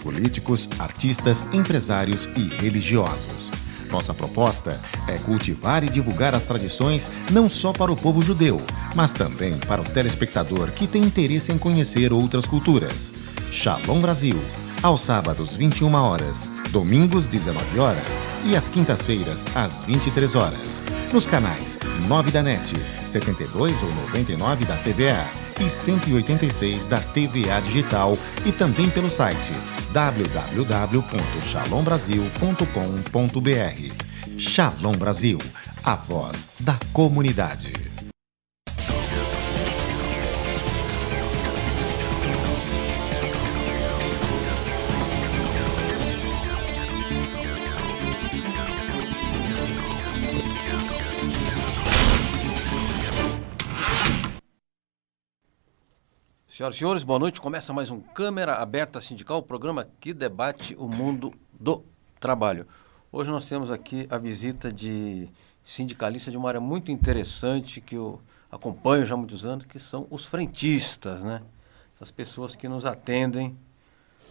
políticos, artistas, empresários e religiosos. Nossa proposta é cultivar e divulgar as tradições não só para o povo judeu, mas também para o telespectador que tem interesse em conhecer outras culturas. Shalom Brasil, aos sábados 21 horas, domingos 19 horas e às quintas-feiras às 23 horas. Nos canais 9 da NET, 72 ou 99 da TVA e 186 da TVA Digital e também pelo site www.shalombrasil.com.br. Shalom Brasil, a voz da comunidade. Senhoras e senhores, boa noite. Começa mais um Câmara Aberta Sindical, o programa que debate o mundo do trabalho. Hoje nós temos aqui a visita de sindicalistas de uma área muito interessante que eu acompanho já há muitos anos, que são os frentistas, né? As pessoas que nos atendem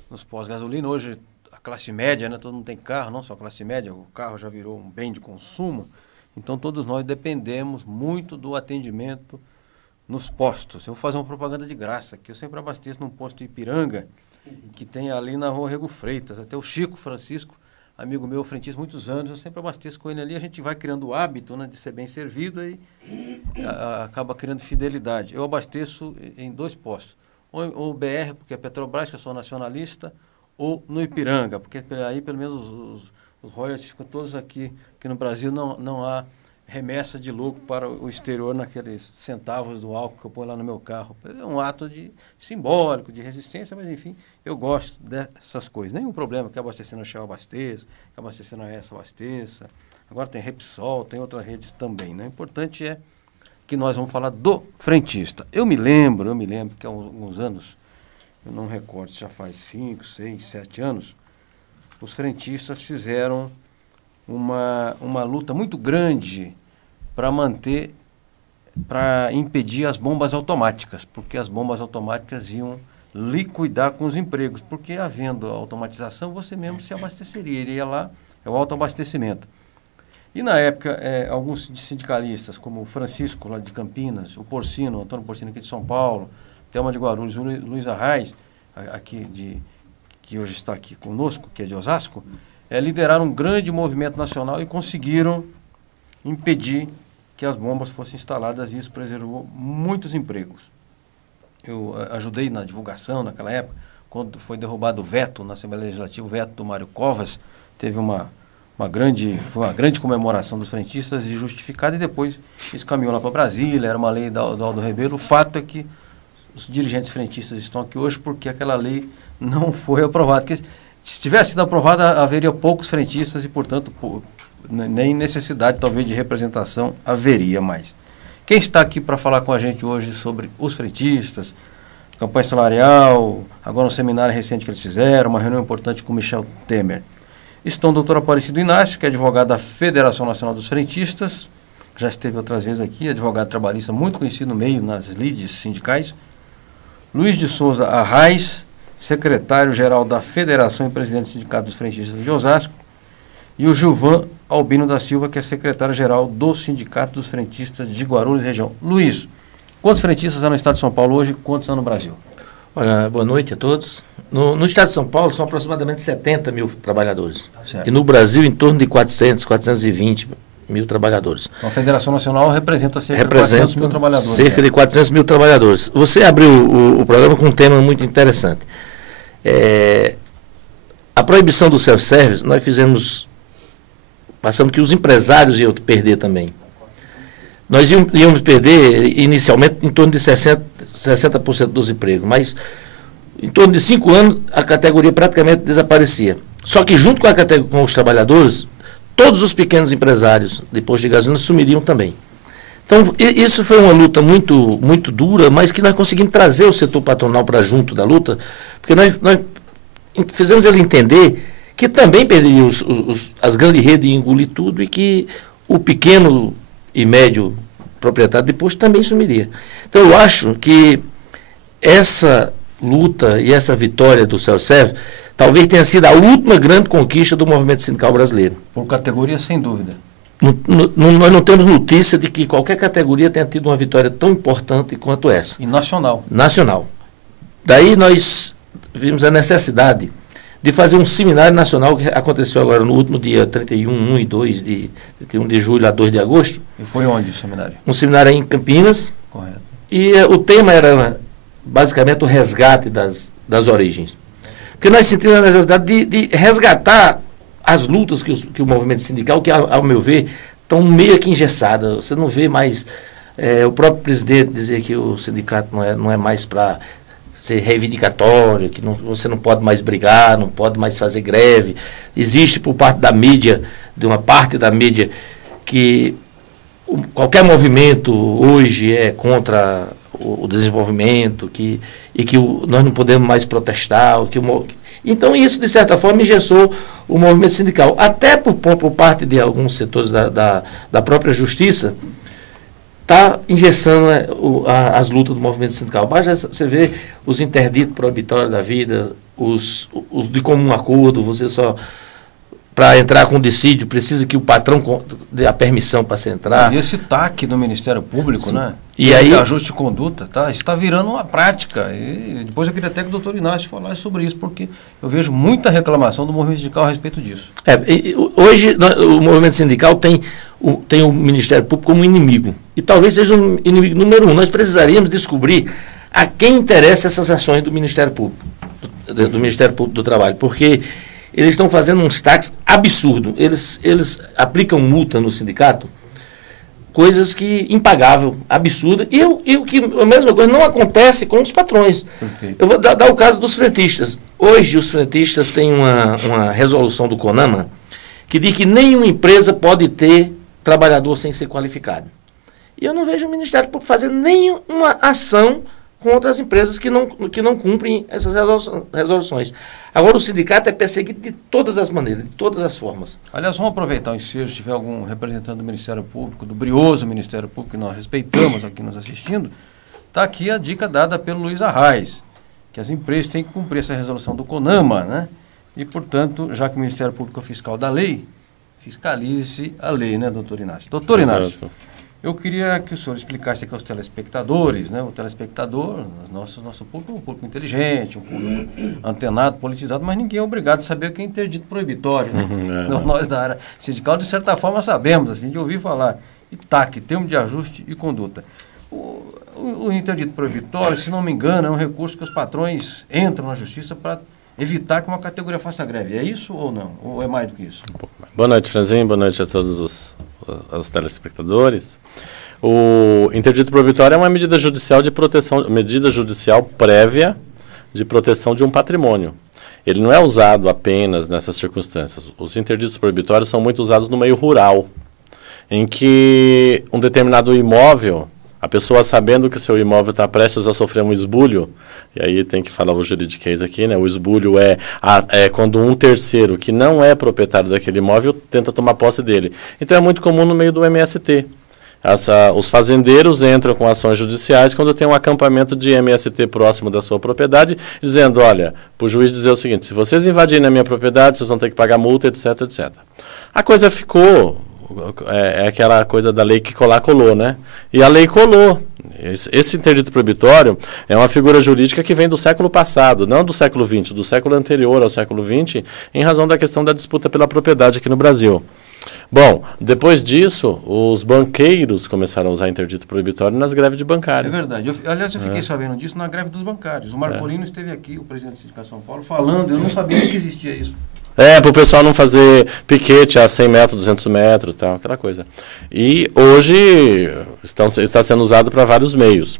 nos pós-gasolina. Hoje a classe média, né? Todo mundo tem carro, não só a classe média, o carro já virou um bem de consumo. Então todos nós dependemos muito do atendimento nos postos. Eu vou fazer uma propaganda de graça, que eu sempre abasteço num posto Ipiranga, que tem ali na rua Rego Freitas. Até o Chico Francisco, amigo meu, frentista, muitos anos, eu sempre abasteço com ele ali. A gente vai criando o hábito, né, de ser bem servido e acaba criando fidelidade. Eu abasteço em dois postos. Ou BR, porque é Petrobras, que eu sou nacionalista, ou no Ipiranga, porque aí pelo menos os royalties ficam todos aqui no Brasil, não há remessa de lucro para o exterior naqueles centavos do álcool que eu ponho lá no meu carro. É um ato simbólico, de resistência, mas enfim, eu gosto dessas coisas. Nenhum problema, que abastecer na Shell abasteça, que abastecer na ESA abasteça. Agora tem Repsol, tem outras redes também, né? O importante é que nós vamos falar do frentista. Eu me lembro que há alguns anos, eu não recordo, já faz 5, 6, 7 anos, os frentistas fizeram uma luta muito grande para impedir as bombas automáticas, porque as bombas automáticas iam liquidar com os empregos, porque havendo automatização, você mesmo se abasteceria, iria lá, é o autoabastecimento. E na época, alguns sindicalistas, como o Francisco, lá de Campinas, o Porcino, o Antônio Porcino aqui de São Paulo, Thelma de Guarulhos, o Luiz Arraes, que hoje está aqui conosco, que é de Osasco, lideraram um grande movimento nacional e conseguiram impedir que as bombas fossem instaladas, e isso preservou muitos empregos. Eu ajudei na divulgação naquela época, quando foi derrubado o veto na Assembleia Legislativa, o veto do Mário Covas, teve uma grande comemoração dos frentistas e justificada, e depois isso caminhou lá para Brasília, era uma lei do Aldo Rebelo. O fato é que os dirigentes frentistas estão aqui hoje porque aquela lei não foi aprovada. Porque se tivesse sido aprovada, haveria poucos frentistas e, portanto, nem necessidade, talvez, de representação haveria mais. Quem está aqui para falar com a gente hoje sobre os frentistas, campanha salarial, agora um seminário recente que eles fizeram, uma reunião importante com Michel Temer. Estão o doutor Aparecido Inácio, que é advogado da Federação Nacional dos Frentistas, já esteve outras vezes aqui, advogado trabalhista muito conhecido no meio, nas lides sindicais. Luiz de Souza Arraes, secretário-geral da Federação e presidente do Sindicato dos Frentistas de Osasco, e o Gilvan Albino da Silva, que é secretário-geral do Sindicato dos Frentistas de Guarulhos região. Luiz, quantos frentistas há no estado de São Paulo hoje e quantos há no Brasil? Olha, boa noite a todos. No estado de São Paulo são aproximadamente 70 mil trabalhadores. Certo. E no Brasil em torno de 420 mil trabalhadores. Então a Federação Nacional representa cerca de 400 mil trabalhadores. Cerca de 400 mil trabalhadores. Você abriu o programa com um tema muito interessante. A proibição do self-service, nós passamos que os empresários iam perder também. Nós íamos perder inicialmente em torno de 60% dos empregos, mas em torno de 5 anos a categoria praticamente desaparecia. Só que junto com os trabalhadores, todos os pequenos empresários de posto de gasolina sumiriam também. Então, isso foi uma luta muito, muito dura, mas que nós conseguimos trazer o setor patronal para junto da luta, porque nós fizemos ele entender que também perderia as grandes redes e engolir tudo, e que o pequeno e médio proprietário de posto também sumiria. Então, eu acho que essa luta e essa vitória do self-service talvez tenha sido a última grande conquista do movimento sindical brasileiro. Por categoria, sem dúvida. Nós não temos notícia de que qualquer categoria tenha tido uma vitória tão importante quanto essa. E nacional. Nacional. Daí nós vimos a necessidade de fazer um seminário nacional que aconteceu agora no último dia 31 e 2 de 31 de julho a 2 de agosto. E foi onde o seminário? Um seminário em Campinas. Correto. E o tema era basicamente o resgate das origens. Porque nós sentimos a necessidade de resgatar as lutas que o movimento sindical, que ao meu ver, estão meio que engessadas. Você não vê mais o próprio presidente dizer que o sindicato não é mais para ser reivindicatório, que você não pode mais brigar, não pode mais fazer greve. Existe por parte da mídia, de uma parte da mídia, que qualquer movimento hoje é contra o desenvolvimento, nós não podemos mais protestar. Então isso, de certa forma, engessou o movimento sindical. Até por parte de alguns setores da própria justiça, está engessando as lutas do movimento sindical. Basta você ver os interditos proibitórios da vida, os de comum acordo, você só... Para entrar com dissídio, precisa que o patrão dê a permissão para você entrar. E esse TAC do Ministério Público, sim, né? E aí, ajuste de conduta, tá? Isso está virando uma prática. E depois eu queria até que o doutor Inácio falasse sobre isso, porque eu vejo muita reclamação do movimento sindical a respeito disso. Hoje, o movimento sindical tem o Ministério Público como inimigo. E talvez seja um inimigo número 1. Nós precisaríamos descobrir a quem interessam essas ações do Ministério Público, do Ministério Público do Trabalho, porque eles estão fazendo uns taxas absurdos. Eles aplicam multa no sindicato, coisas que impagável, absurda. E a mesma coisa não acontece com os patrões. Perfeito. Eu vou dar o caso dos frentistas. Hoje os frentistas têm uma resolução do CONAMA que diz que nenhuma empresa pode ter trabalhador sem ser qualificado. E eu não vejo o Ministério Público fazer nenhuma ação contra as empresas que não cumprem essas resoluções. Agora, o sindicato é perseguido de todas as maneiras, de todas as formas. Aliás, vamos aproveitar o ensejo, se tiver algum representante do Ministério Público, do brioso Ministério Público, que nós respeitamos aqui nos assistindo, está aqui a dica dada pelo Luiz Arraes, que as empresas têm que cumprir essa resolução do CONAMA, né? E, portanto, já que o Ministério Público é fiscal da lei, fiscalize a lei, né, doutor Inácio? Doutor Inácio, eu queria que o senhor explicasse aqui aos telespectadores, né? O telespectador, nosso público é um público inteligente, um público antenado, politizado, mas ninguém é obrigado a saber o que é interdito proibitório, né? Nós da área sindical, de certa forma, sabemos, assim, de ouvir falar. E TAC, termo de ajuste e conduta. O interdito proibitório, se não me engano, é um recurso que os patrões entram na justiça para evitar que uma categoria faça greve. É isso ou não? Ou é mais do que isso? Boa noite, Franzinho. Boa noite a todos os telespectadores. O interdito proibitório é uma medida judicial de proteção, medida judicial prévia de proteção de um patrimônio. Ele não é usado apenas nessas circunstâncias. Os interditos proibitórios são muito usados no meio rural, em que um determinado imóvel, a pessoa sabendo que o seu imóvel está prestes a sofrer um esbulho, e aí tem que falar o juridiquês aqui, né? O esbulho é quando um terceiro que não é proprietário daquele imóvel tenta tomar posse dele. Então é muito comum no meio do MST. Os fazendeiros entram com ações judiciais quando tem um acampamento de MST próximo da sua propriedade, dizendo, olha, para o juiz dizer o seguinte, se vocês invadirem a minha propriedade, vocês vão ter que pagar multa, etc, etc. A coisa ficou... É aquela coisa da lei que colar, colou, né? E a lei colou. Esse interdito proibitório é uma figura jurídica que vem do século passado, não do século XX, do século anterior ao século XX, em razão da questão da disputa pela propriedade aqui no Brasil. Bom, depois disso, os banqueiros começaram a usar interdito proibitório nas greves de bancário. É verdade. Aliás, eu fiquei sabendo disso na greve dos bancários. O Marcolino esteve aqui, o presidente do Sindicato de São Paulo, falando, eu não sabia que existia isso. Para o pessoal não fazer piquete a 100 metros, 200 metros, tal, aquela coisa. E hoje está sendo usado para vários meios.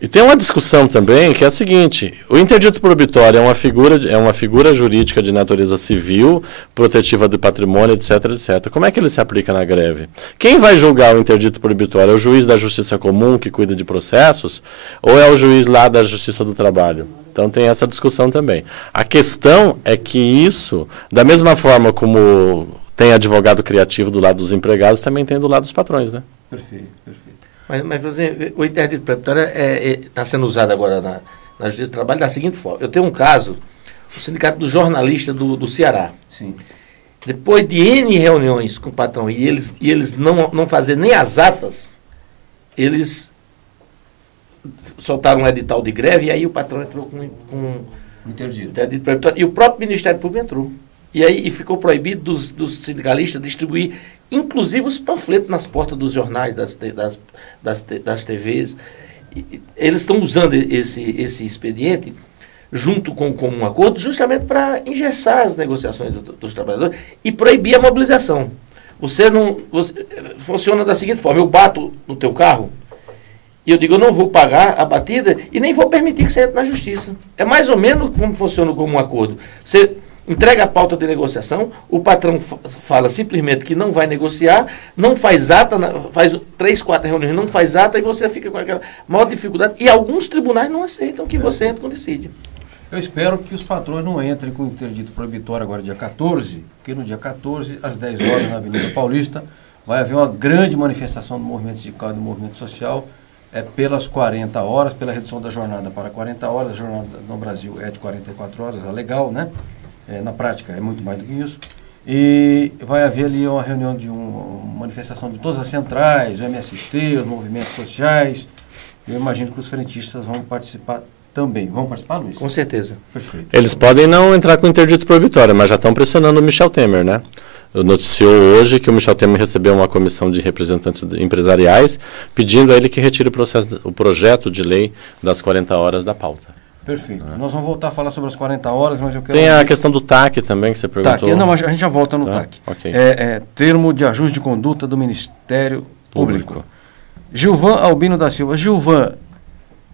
E tem uma discussão também que é a seguinte, o interdito proibitório é uma figura jurídica de natureza civil, protetiva do patrimônio, etc, etc. Como é que ele se aplica na greve? Quem vai julgar o interdito proibitório? É o juiz da Justiça Comum, que cuida de processos, ou é o juiz lá da Justiça do Trabalho? Então tem essa discussão também. A questão é que isso, da mesma forma como tem advogado criativo do lado dos empregados, também tem do lado dos patrões, né? Perfeito, perfeito. Mas o interdito proibitório está sendo usado agora na Justiça do Trabalho da seguinte forma. Eu tenho um caso o Sindicato dos Jornalistas do Ceará. Sim. Depois de N reuniões com o patrão e eles não fazerem nem as atas, eles soltaram um edital de greve e aí o patrão entrou com interdito proibitório e o próprio Ministério Público entrou. E aí ficou proibido dos sindicalistas distribuir, inclusive, os panfletos nas portas dos jornais, das TVs. Eles estão usando esse expediente junto com um acordo justamente para engessar as negociações dos trabalhadores e proibir a mobilização. Funciona da seguinte forma: eu bato no teu carro e eu digo, eu não vou pagar a batida e nem vou permitir que você entre na justiça. É mais ou menos como funciona como um acordo. Você entrega a pauta de negociação, o patrão fala simplesmente que não vai negociar, não faz ata, faz 3, 4 reuniões, não faz ata e você fica com aquela maior dificuldade. E alguns tribunais não aceitam que você entre com dissídio. Eu espero que os patrões não entrem com o interdito proibitório agora dia 14, porque no dia 14, às 10 horas, na Avenida Paulista, vai haver uma grande manifestação do movimento sindical e do movimento social, pelas 40 horas, pela redução da jornada para 40 horas. A jornada no Brasil é de 44 horas, é legal, né? Na prática é muito mais do que isso. E vai haver ali uma reunião de uma manifestação de todas as centrais, o MST, os movimentos sociais. Eu imagino que os frentistas vão participar também. Vão participar, Luiz? Com certeza. Perfeito. Eles podem não entrar com interdito proibitório, mas já estão pressionando o Michel Temer, né? Noticiou hoje que o Michel Temer recebeu uma comissão de representantes empresariais pedindo a ele que retire o projeto de lei das 40 horas da pauta. Perfeito. Nós vamos voltar a falar sobre as 40 horas, mas eu quero... Tem a questão do TAC também, que você perguntou. TAC. Não, a gente já volta no TAC. Okay. Termo de ajuste de conduta do Ministério Público. Gilvan Albino da Silva. Gilvan,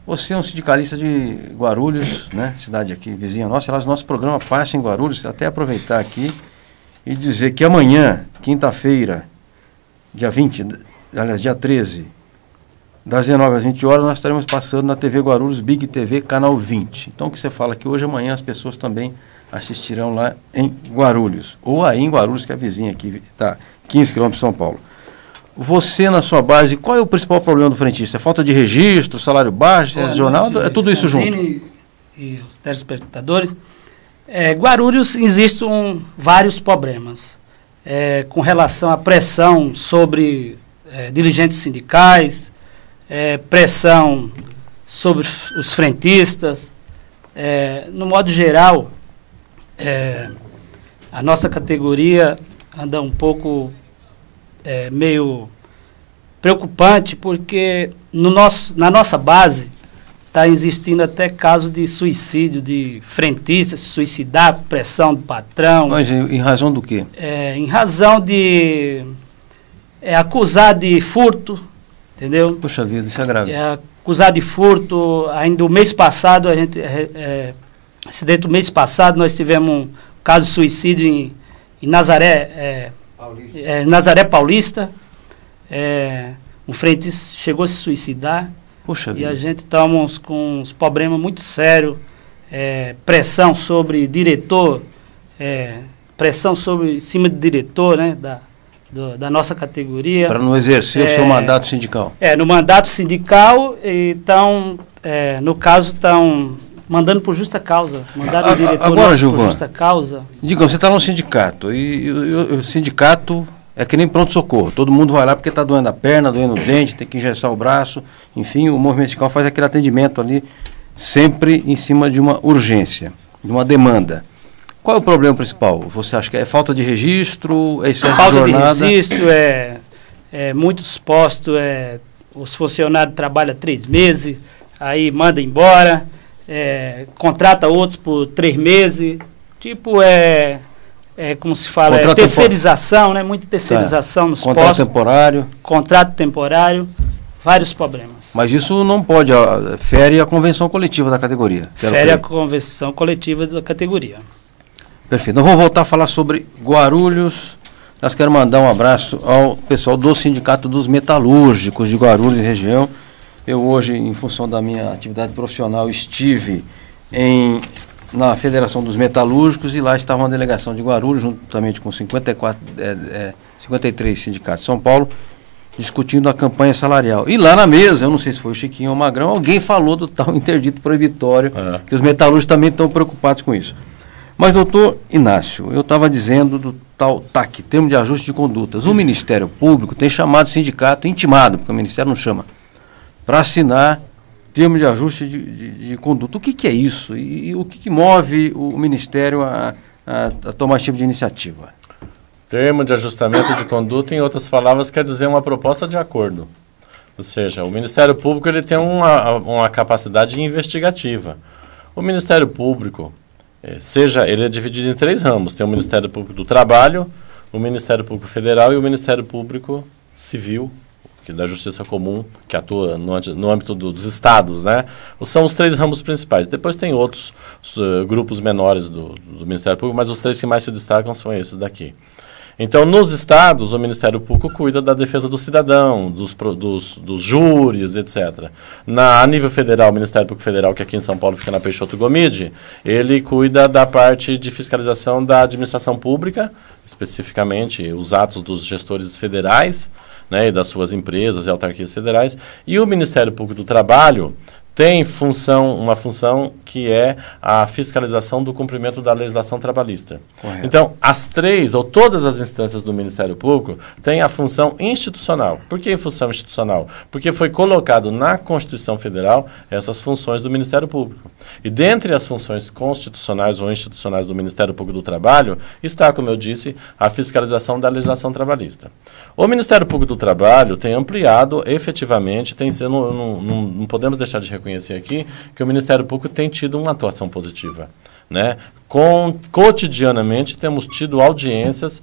você é um sindicalista de Guarulhos, né? Cidade aqui, vizinha nossa. Aliás, nosso programa passa em Guarulhos. Até aproveitar aqui e dizer que amanhã, quinta-feira, dia 13, das 19 às 20 horas, nós estaremos passando na TV Guarulhos, Big TV, canal 20. Então, o que você fala que hoje, amanhã, as pessoas também assistirão lá em Guarulhos. Ou aí em Guarulhos, que é a vizinha aqui, tá, 15 quilômetros de São Paulo. Você, na sua base, qual é o principal problema do frentista? É falta de registro, salário baixo, jornal? É tudo isso junto? E os telespectadores. Guarulhos existem vários problemas com relação à pressão sobre dirigentes sindicais, pressão sobre os frentistas. No modo geral, a nossa categoria anda um pouco meio preocupante, porque na nossa base está existindo até caso de suicídio, de frentistas se suicidar, pressão do patrão. Mas em razão do quê? Em razão de acusar de furto, entendeu? Puxa vida, isso é grave. Acusar de furto. Ainda o mês passado, dentro do mês passado, nós tivemos um caso de suicídio em Nazaré, Nazaré Paulista. Um frentista chegou a se suicidar. Puxa vida. E a gente estamos com uns problemas muito sérios. Pressão sobre diretor, pressão sobre cima de diretor, né, da nossa categoria. Para não exercer o seu mandato sindical. No mandato sindical, então, no caso, estão mandando por justa causa. Mandaram o diretor agora, Gilvan, por justa causa. Digam, você está num sindicato, e o sindicato é que nem pronto-socorro. Todo mundo vai lá porque está doendo a perna, doendo o dente, tem que engessar o braço. Enfim, o movimento sindical faz aquele atendimento ali, sempre em cima de uma urgência, de uma demanda. Qual é o problema principal? Você acha que é falta de registro, é excesso de jornada? Falta de registro, muitos postos, os funcionários trabalham 3 meses, aí manda embora, contrata outros por 3 meses, como se fala, terceirização, né? Muita terceirização nos postos. Contrato temporário. Contrato temporário, vários problemas. Mas isso não pode, fere a convenção coletiva da categoria. Fere a convenção coletiva da categoria. Perfeito. Então vamos voltar a falar sobre Guarulhos. Nós quero mandar um abraço ao pessoal do Sindicato dos Metalúrgicos de Guarulhos e região. Eu hoje, em função da minha atividade profissional, estive na Federação dos Metalúrgicos e lá estava uma delegação de Guarulhos, juntamente com 53 sindicatos de São Paulo, discutindo a campanha salarial. E lá na mesa, eu não sei se foi o Chiquinho ou o Magrão, alguém falou do tal interdito proibitório, que os metalúrgicos também estão preocupados com isso. Mas, doutor Inácio, eu estava dizendo do tal TAC, Termo de Ajuste de Condutas. O Ministério Público tem chamado o sindicato, intimado, porque o Ministério não chama, para assinar termo de ajuste de conduta. O que é isso? E o que move o Ministério a tomar esse tipo de iniciativa? Termo de ajustamento de conduta, em outras palavras, quer dizer uma proposta de acordo. Ou seja, o Ministério Público ele tem uma capacidade investigativa. O Ministério Público, ele é dividido em 3 ramos. Tem o Ministério Público do Trabalho, o Ministério Público Federal e o Ministério Público Civil, da Justiça Comum, que atua no âmbito dos estados, né? São os 3 ramos principais. Depois tem outros grupos menores do Ministério Público, mas os 3 que mais se destacam são esses daqui. Então, nos estados, o Ministério Público cuida da defesa do cidadão, dos júris, etc. A nível federal, o Ministério Público Federal, que aqui em São Paulo fica na Peixoto Gomide, ele cuida da parte de fiscalização da administração pública, especificamente os atos dos gestores federais, né, e das suas empresas e autarquias federais. E o Ministério Público do Trabalho tem uma função que é a fiscalização do cumprimento da legislação trabalhista. Correto. Então, as 3 ou todas as instâncias do Ministério Público têm a função institucional. Por que função institucional? Porque foi colocado na Constituição Federal essas funções do Ministério Público. E dentre as funções constitucionais ou institucionais do Ministério Público do Trabalho está, como eu disse, a fiscalização da legislação trabalhista. O Ministério Público do Trabalho tem ampliado efetivamente, não podemos deixar de reconhecer aqui que o Ministério Público tem tido uma atuação positiva, né? Cotidianamente temos tido audiências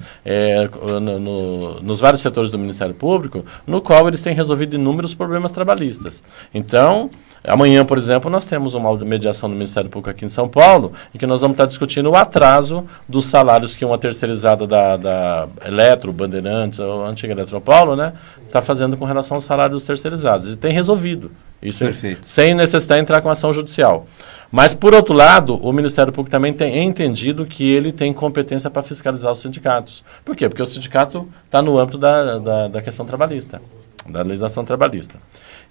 nos vários setores do Ministério Público, no qual eles têm resolvido inúmeros problemas trabalhistas. Então, amanhã, por exemplo, nós temos uma mediação no Ministério Público aqui em São Paulo, em que nós vamos estar discutindo o atraso dos salários que uma terceirizada da Eletro, Bandeirantes, a antiga Eletropaulo, né, está fazendo com relação aos salários dos terceirizados. E tem resolvido isso. Perfeito. Sem necessitar de entrar com ação judicial. Mas, por outro lado, o Ministério Público também tem entendido que ele tem competência para fiscalizar os sindicatos. Por quê? Porque o sindicato está no âmbito da questão trabalhista, da legislação trabalhista.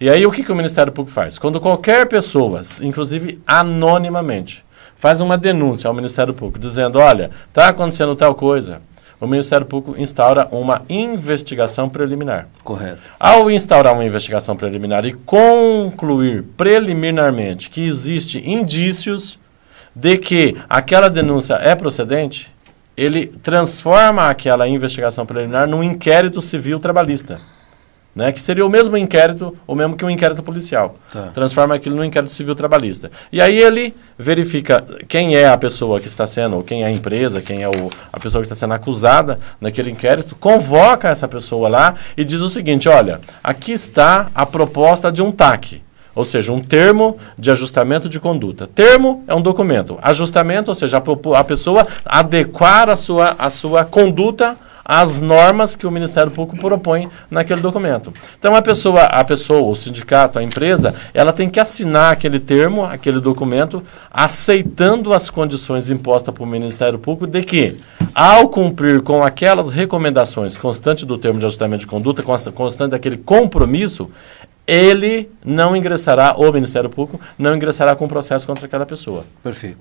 E aí, o que o Ministério Público faz? Quando qualquer pessoa, inclusive anonimamente, faz uma denúncia ao Ministério Público, dizendo, olha, está acontecendo tal coisa, o Ministério Público instaura uma investigação preliminar. Correto. Ao instaurar uma investigação preliminar e concluir preliminarmente que existem indícios de que aquela denúncia é procedente, ele transforma aquela investigação preliminar num inquérito civil trabalhista. Né, que seria o mesmo inquérito, ou mesmo que um inquérito policial. Tá. Transforma aquilo num inquérito civil trabalhista. E aí ele verifica quem é a pessoa que está sendo, ou quem é a empresa, quem é a pessoa que está sendo acusada naquele inquérito, convoca essa pessoa lá e diz o seguinte, olha, aqui está a proposta de um TAC, ou seja, um termo de ajustamento de conduta. Termo é um documento. Ajustamento, ou seja, a pessoa adequar a sua conduta as normas que o Ministério Público propõe naquele documento. Então, a pessoa, o sindicato, a empresa, ela tem que assinar aquele termo, aquele documento, aceitando as condições impostas pelo Ministério Público de que, ao cumprir com aquelas recomendações constantes do termo de ajustamento de conduta, constante daquele compromisso, ele não ingressará, o Ministério Público não ingressará com processo contra aquela pessoa. Perfeito.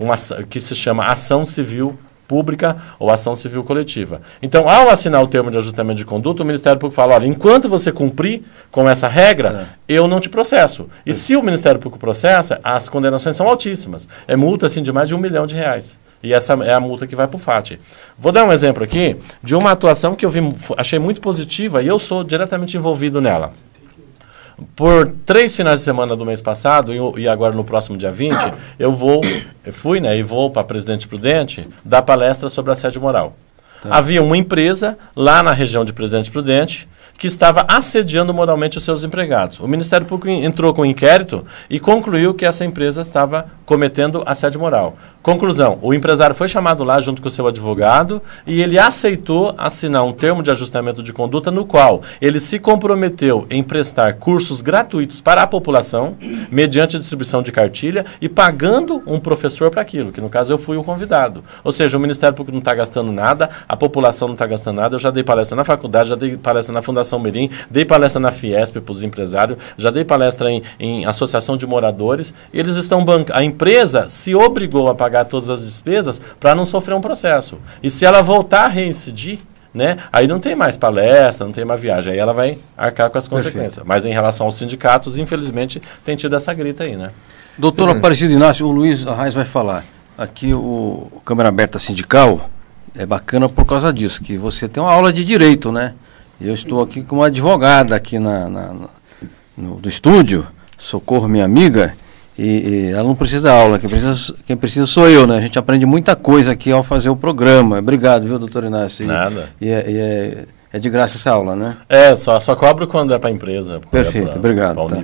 Que se chama ação civil pública ou ação civil coletiva. Então, ao assinar o termo de ajustamento de conduta, o Ministério Público fala, olha, enquanto você cumprir com essa regra, eu não te processo. E se o Ministério Público processa, as condenações são altíssimas. É multa, assim, de mais de R$1 milhão. E essa é a multa que vai para o FAT. Vou dar um exemplo aqui de uma atuação que eu achei muito positiva e eu sou diretamente envolvido nela. Por 3 finais de semana do mês passado, e agora no próximo dia 20, eu fui e vou para Presidente Prudente dar palestra sobre assédio moral. Tá. Havia uma empresa lá na região de Presidente Prudente que estava assediando moralmente os seus empregados. O Ministério Público entrou com um inquérito e concluiu que essa empresa estava cometendo assédio moral. Conclusão, o empresário foi chamado lá junto com o seu advogado e ele aceitou assinar um termo de ajustamento de conduta no qual ele se comprometeu em prestar cursos gratuitos para a população, mediante distribuição de cartilha e pagando um professor para aquilo, que no caso eu fui o convidado. Ou seja, o Ministério Público não está gastando nada, a população não está gastando nada, eu já dei palestra na faculdade, já dei palestra na Fundação Mirim, dei palestra na Fiesp para os empresários, já dei palestra em associação de moradores, eles estão a empresa se obrigou a pagar pagar todas as despesas para não sofrer um processo. E se ela voltar a reincidir, né, aí não tem mais palestra, não tem mais viagem, aí ela vai arcar com as consequências. Perfeito. Mas em relação aos sindicatos, infelizmente, tem tido essa grita aí, né? Doutor Aparecido Inácio, o Luiz Arraes vai falar. Aqui o Câmara Aberta Sindical é bacana por causa disso, que você tem uma aula de direito, né? Eu estou aqui com uma advogada aqui no estúdio, Socorro, minha amiga, e ela não precisa da aula, quem precisa sou eu, né? A gente aprende muita coisa aqui ao fazer o programa. Obrigado, viu, doutor Inácio? Nada. É de graça essa aula, né? Só cobro quando é para a empresa. Perfeito, obrigado. Tá.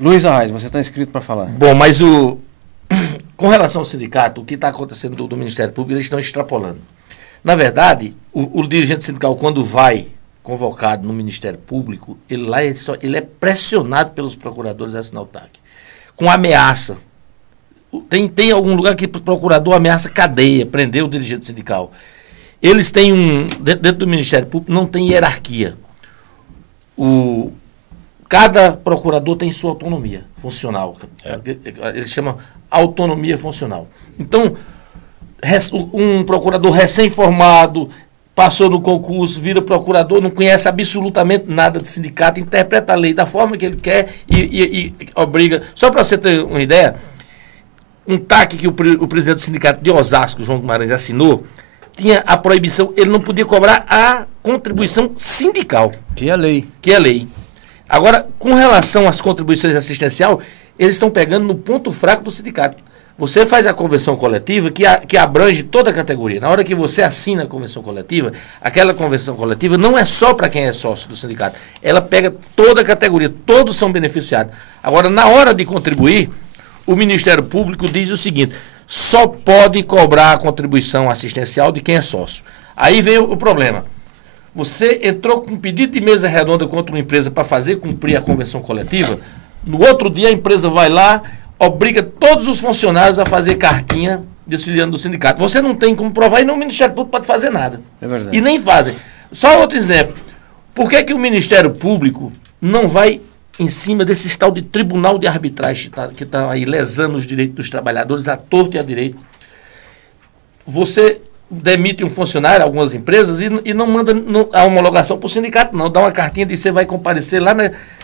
Luiz Arraes, você está inscrito para falar. Bom, mas com relação ao sindicato, o que está acontecendo do Ministério Público, eles estão extrapolando. Na verdade, o dirigente sindical, quando vai convocado no Ministério Público, ele é pressionado pelos procuradores a assinar o TAC. Com ameaça. Tem algum lugar que o procurador ameaça cadeia, prender o dirigente sindical. Eles têm dentro do Ministério Público não tem hierarquia. Cada procurador tem sua autonomia funcional. Eles chamam autonomia funcional. Então, um procurador recém-formado, passou no concurso, vira procurador, não conhece absolutamente nada de sindicato, interpreta a lei da forma que ele quer e obriga. Só para você ter uma ideia, um TAC que o presidente do sindicato de Osasco, João Guimarães, assinou, tinha a proibição, ele não podia cobrar a contribuição sindical. Que é lei. Que é lei. Agora, com relação às contribuições assistencial, eles estão pegando no ponto fraco do sindicato. Você faz a convenção coletiva que abrange toda a categoria. Na hora que você assina a convenção coletiva, aquela convenção coletiva não é só para quem é sócio do sindicato. Ela pega toda a categoria, todos são beneficiados. Agora, na hora de contribuir, o Ministério Público diz o seguinte: só pode cobrar a contribuição assistencial de quem é sócio. Aí vem o problema. Você entrou com um pedido de mesa redonda contra uma empresa para fazer cumprir a convenção coletiva, no outro dia a empresa vai lá, obriga todos os funcionários a fazer cartinha desfiliando do sindicato. Você não tem como provar e não o Ministério Público pode fazer nada. É verdade. E nem fazem. Só outro exemplo. Por que o Ministério Público não vai em cima desse tal de tribunal de arbitragem que está aí lesando os direitos dos trabalhadores à torto e à direito? Você demite um funcionário, algumas empresas, e não manda a homologação para o sindicato, não. Dá uma cartinha de você vai comparecer lá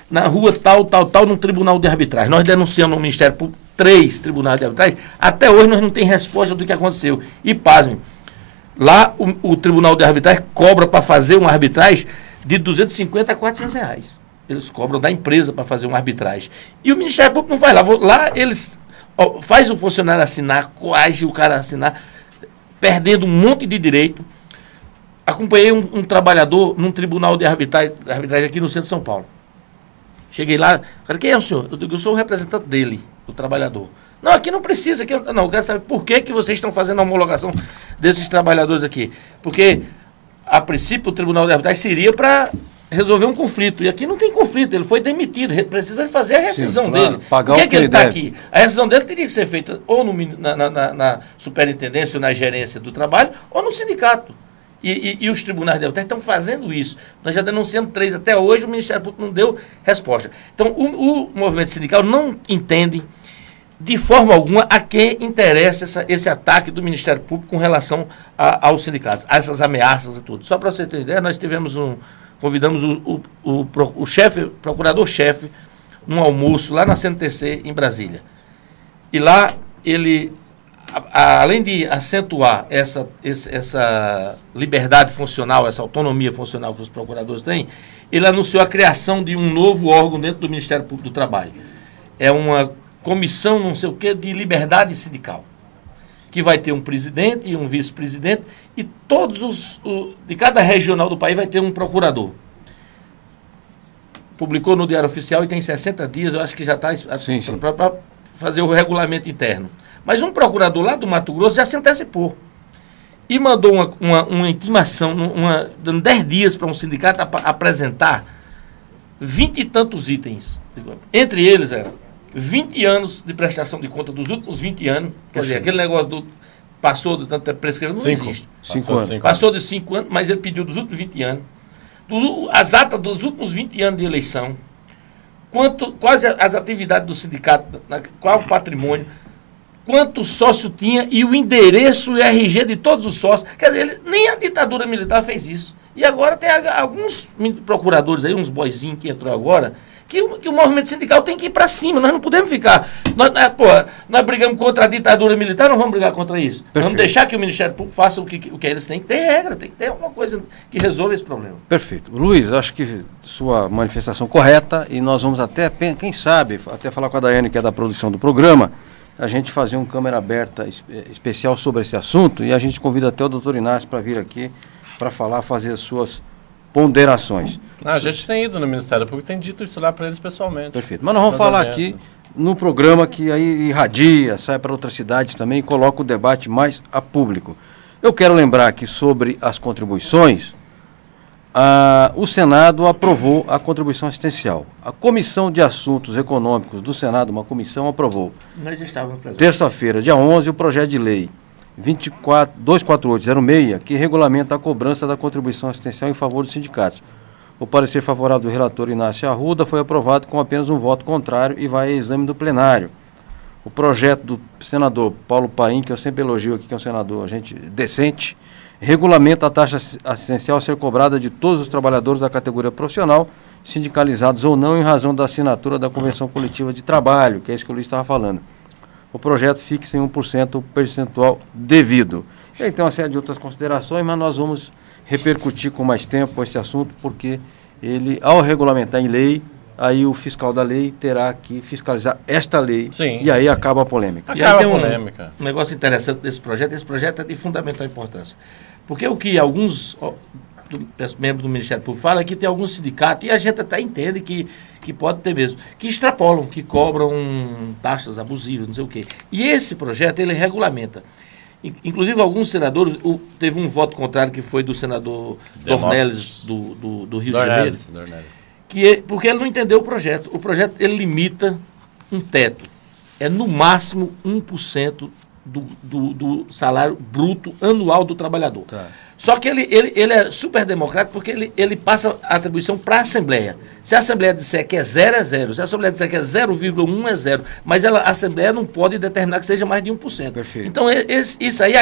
na rua tal, no tribunal de arbitragem. Nós denunciamos no Ministério Público 3 tribunais de arbitragem. Até hoje nós não temos resposta do que aconteceu. E pasmem, lá o tribunal de arbitragem cobra para fazer uma arbitragem de 250 a 400 reais. Eles cobram da empresa para fazer uma arbitragem. E o Ministério Público não vai lá. Lá eles faz o funcionário assinar, coage o cara a assinar, perdendo um monte de direito. Acompanhei um trabalhador num tribunal de arbitragem aqui no centro de São Paulo. Cheguei lá, cara, quem é o senhor? Eu digo, eu sou o representante dele, do trabalhador. Não, aqui não precisa, eu quero saber por que vocês estão fazendo a homologação desses trabalhadores aqui. Porque, a princípio, o tribunal de arbitragem seria para resolver um conflito. E aqui não tem conflito, ele foi demitido, precisa fazer a rescisão dele. Pagar por que ele está aqui? A rescisão dele teria que ser feita ou na superintendência ou na gerência do trabalho, ou no sindicato. E os tribunais de arbitragem estão fazendo isso. Nós já denunciamos 3 até hoje, o Ministério Público não deu resposta. Então, o movimento sindical não entende de forma alguma a quem interessa esse ataque do Ministério Público com relação aos sindicatos, a essas ameaças e tudo. Só para você ter ideia, nós convidamos o procurador-chefe num almoço lá na CNTC em Brasília. E lá ele, além de acentuar essa liberdade funcional, essa autonomia funcional que os procuradores têm, ele anunciou a criação de um novo órgão dentro do Ministério Público do Trabalho. É uma comissão, não sei o quê, de liberdade sindical, que vai ter um presidente e um vice-presidente, e de cada regional do país vai ter um procurador. Publicou no Diário Oficial e tem 60 dias, eu acho que já está para fazer o regulamento interno. Mas um procurador lá do Mato Grosso já se antecipou e mandou uma intimação, dando 10 dias para um sindicato apresentar 20 e tantos itens. Entre eles, 20 anos de prestação de conta dos últimos 20 anos. Quer dizer, aquele negócio passou de tanto tempo prescrevendo, não existe. 5 anos. Passou de 5 anos, mas ele pediu dos últimos 20 anos. As atas dos últimos 20 anos de eleição, quais as atividades do sindicato, qual o patrimônio, quanto sócio tinha e o endereço e RG de todos os sócios. Quer dizer, nem a ditadura militar fez isso. E agora tem alguns procuradores aí, uns boizinhos que entrou agora, que o movimento sindical tem que ir para cima. Nós não podemos ficar... Nós brigamos contra a ditadura militar, não vamos brigar contra isso. Perfeito. Vamos deixar que o Ministério Público faça o que eles têm que ter regra, tem que ter alguma coisa que resolva esse problema. Perfeito. Luiz, acho que sua manifestação correta, e nós vamos até, quem sabe, até falar com a Daiane, que é da produção do programa, a gente fazer um câmera aberta especial sobre esse assunto, e a gente convida até o doutor Inácio para vir aqui para fazer as suas ponderações. A gente tem ido no Ministério Público, tem dito isso lá para eles pessoalmente. Perfeito. Mas nós vamos falar aqui no programa que aí irradia, sai para outras cidades também e coloca o debate mais a público. Eu quero lembrar que sobre as contribuições, o Senado aprovou a contribuição assistencial. A Comissão de Assuntos Econômicos do Senado, uma comissão, aprovou. Nós estávamos presentes. Terça-feira, dia 11, o projeto de lei 24806, que regulamenta a cobrança da contribuição assistencial em favor dos sindicatos. O parecer favorável do relator Inácio Arruda foi aprovado com apenas um voto contrário e vai a exame do plenário. O projeto do senador Paulo Paim, que eu sempre elogio aqui, que é um senador, gente decente, regulamenta a taxa assistencial a ser cobrada de todos os trabalhadores da categoria profissional, sindicalizados ou não, em razão da assinatura da Convenção Coletiva de Trabalho, que é isso que o Luiz estava falando. O projeto fixa em 1% o percentual devido. E aí tem uma série de outras considerações, mas nós vamos repercutir com mais tempo esse assunto, porque ele, ao regulamentar em lei, aí o fiscal da lei terá que fiscalizar esta lei. Sim. E aí acaba a polêmica. E aí tem um negócio interessante desse projeto. Esse projeto é de fundamental importância. Porque o que alguns membros do Ministério Público falam é que tem alguns sindicatos, e a gente até entende que pode ter mesmo, que extrapolam, que cobram taxas abusivas, não sei o quê. E esse projeto, ele regulamenta. Inclusive, alguns senadores, teve um voto contrário que foi do senador Dornelles, do Rio de Janeiro, porque ele não entendeu o projeto. O projeto, ele limita um teto. É no máximo 1% do salário bruto anual do trabalhador. Tá. Só que ele é super democrático porque ele passa a atribuição para a Assembleia. Se a Assembleia disser que é 0, é 0. Se a Assembleia disser que é 0,1, é 0. Mas a Assembleia não pode determinar que seja mais de 1%. Perfeito. Então, isso aí,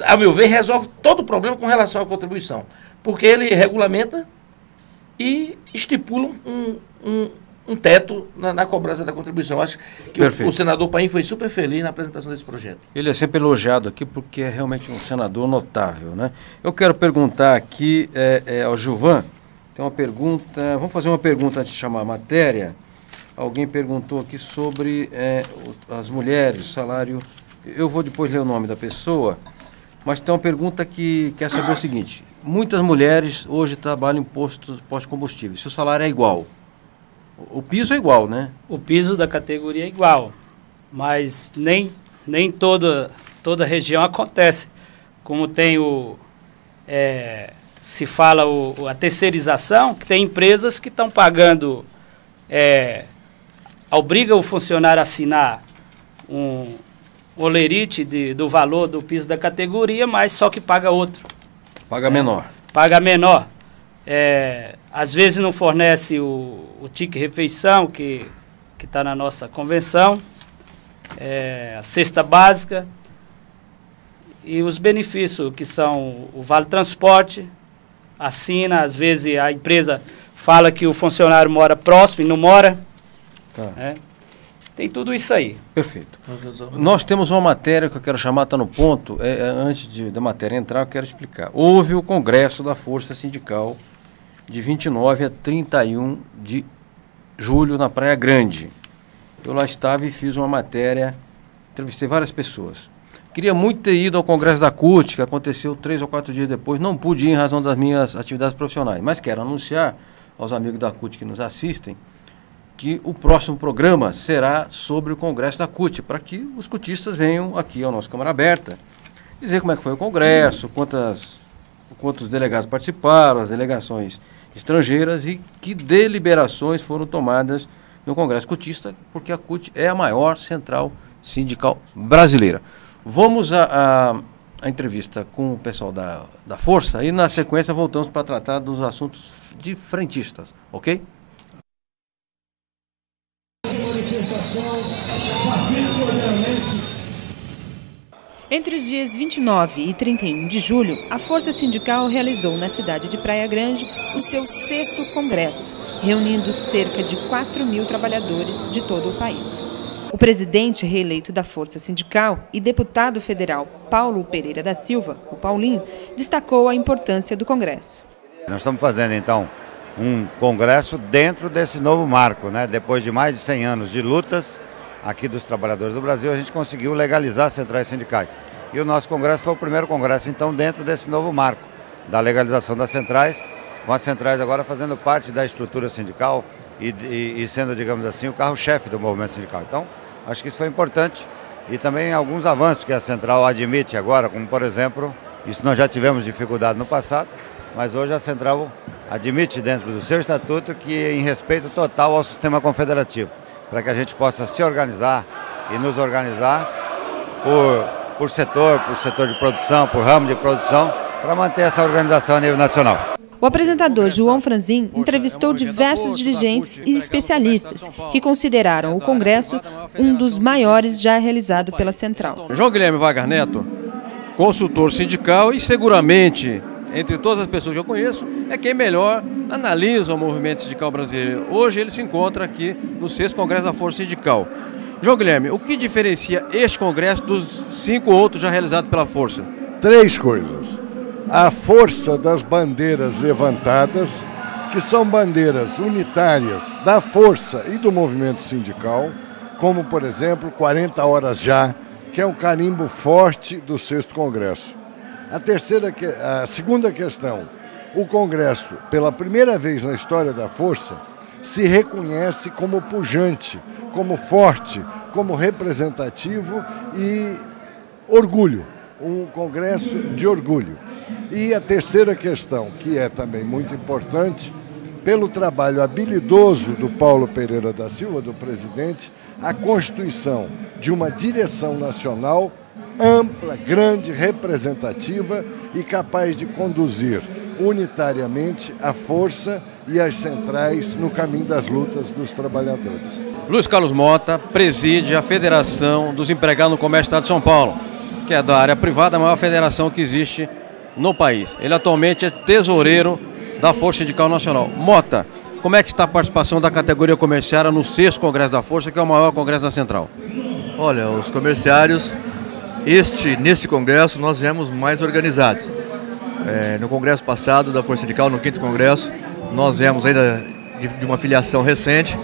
a meu ver, resolve todo o problema com relação à contribuição. Porque ele regulamenta e estipula um teto na cobrança da contribuição. Acho que o senador Paim foi super feliz na apresentação desse projeto. Ele é sempre elogiado aqui porque é realmente um senador notável, né? Eu quero perguntar aqui ao Gilvan, tem uma pergunta, vamos fazer uma pergunta antes de chamar a matéria. Alguém perguntou aqui sobre as mulheres, o salário. Eu vou depois ler o nome da pessoa, mas tem uma pergunta que quer saber o seguinte: muitas mulheres hoje trabalham em postos de combustível, se o salário é igual. O piso é igual, né? O piso da categoria é igual, mas nem toda região acontece. Como tem se fala a terceirização, que tem empresas que estão pagando, obriga o funcionário a assinar um olerite do valor do piso da categoria, mas só que paga outro. Paga menor. Paga menor. Às vezes não fornece o ticket refeição, que está na nossa convenção, a cesta básica e os benefícios, que são o vale transporte, assina, às vezes a empresa fala que o funcionário mora próximo e não mora. Tá. Tem tudo isso aí. Perfeito. Nós temos uma matéria que eu quero chamar, está no ponto, antes da matéria entrar, eu quero explicar. Houve o Congresso da Força Sindical de 29 a 31 de julho, na Praia Grande. Eu lá estava e fiz uma matéria, entrevistei várias pessoas. Queria muito ter ido ao Congresso da CUT, que aconteceu 3 ou 4 dias depois, não pude ir em razão das minhas atividades profissionais, mas quero anunciar aos amigos da CUT que nos assistem que o próximo programa será sobre o Congresso da CUT, para que os cutistas venham aqui ao nosso Câmara Aberta, dizer como é que foi o Congresso, quantos delegados participaram, as delegações estrangeiras e que deliberações foram tomadas no Congresso Cutista, porque a CUT é a maior central sindical brasileira. Vamos à entrevista com o pessoal da Força e, na sequência, voltamos para tratar dos assuntos de frentistas, ok? Entre os dias 29 e 31 de julho, a Força Sindical realizou na cidade de Praia Grande o seu 6º congresso, reunindo cerca de 4.000 trabalhadores de todo o país. O presidente reeleito da Força Sindical e deputado federal Paulo Pereira da Silva, o Paulinho, destacou a importância do congresso. Nós estamos fazendo, então, um congresso dentro desse novo marco, né? Depois de mais de 100 anos de lutas aqui dos trabalhadores do Brasil, a gente conseguiu legalizar as centrais sindicais. E o nosso congresso foi o primeiro congresso, então, dentro desse novo marco da legalização das centrais, com as centrais agora fazendo parte da estrutura sindical e sendo, digamos assim, o carro-chefe do movimento sindical. Então, acho que isso foi importante e também alguns avanços que a central admite agora, como, por exemplo, isso nós já tivemos dificuldade no passado, mas hoje a central admite dentro do seu estatuto que em respeito total ao sistema confederativo, para que a gente possa se organizar e nos organizar por setor de produção, por ramo de produção, para manter essa organização a nível nacional. O apresentador João Franzin entrevistou diversos dirigentes e especialistas que consideraram o congresso um dos maiores já realizado pela central. João Guilherme Wagner Neto, consultor sindical e seguramente, entre todas as pessoas que eu conheço, é quem melhor analisa o movimento sindical brasileiro. Hoje ele se encontra aqui no 6º Congresso da Força Sindical. João Guilherme, o que diferencia este congresso dos 5 outros já realizados pela Força? 3 coisas. A força das bandeiras levantadas, que são bandeiras unitárias da força e do movimento sindical, como, por exemplo, 40 horas já, que é um carimbo forte do 6º Congresso. A segunda questão, o Congresso, pela primeira vez na história da Força, se reconhece como pujante, como forte, como representativo e orgulho, um Congresso de orgulho. E a terceira questão, que é também muito importante, pelo trabalho habilidoso do Paulo Pereira da Silva, do presidente, a constituição de uma direção nacional ampla, grande, representativa e capaz de conduzir unitariamente a força e as centrais no caminho das lutas dos trabalhadores. Luiz Carlos Mota preside a Federação dos Empregados no Comércio do Estado de São Paulo, que é da área privada, a maior federação que existe no país. Ele atualmente é tesoureiro da Força Sindical Nacional. Mota, como é que está a participação da categoria comerciária no 6º Congresso da Força, que é o maior congresso da Central? Olha, os comerciários, neste congresso, nós viemos mais organizados. No congresso passado da Força Sindical, no 5º Congresso, nós viemos ainda de uma filiação recente,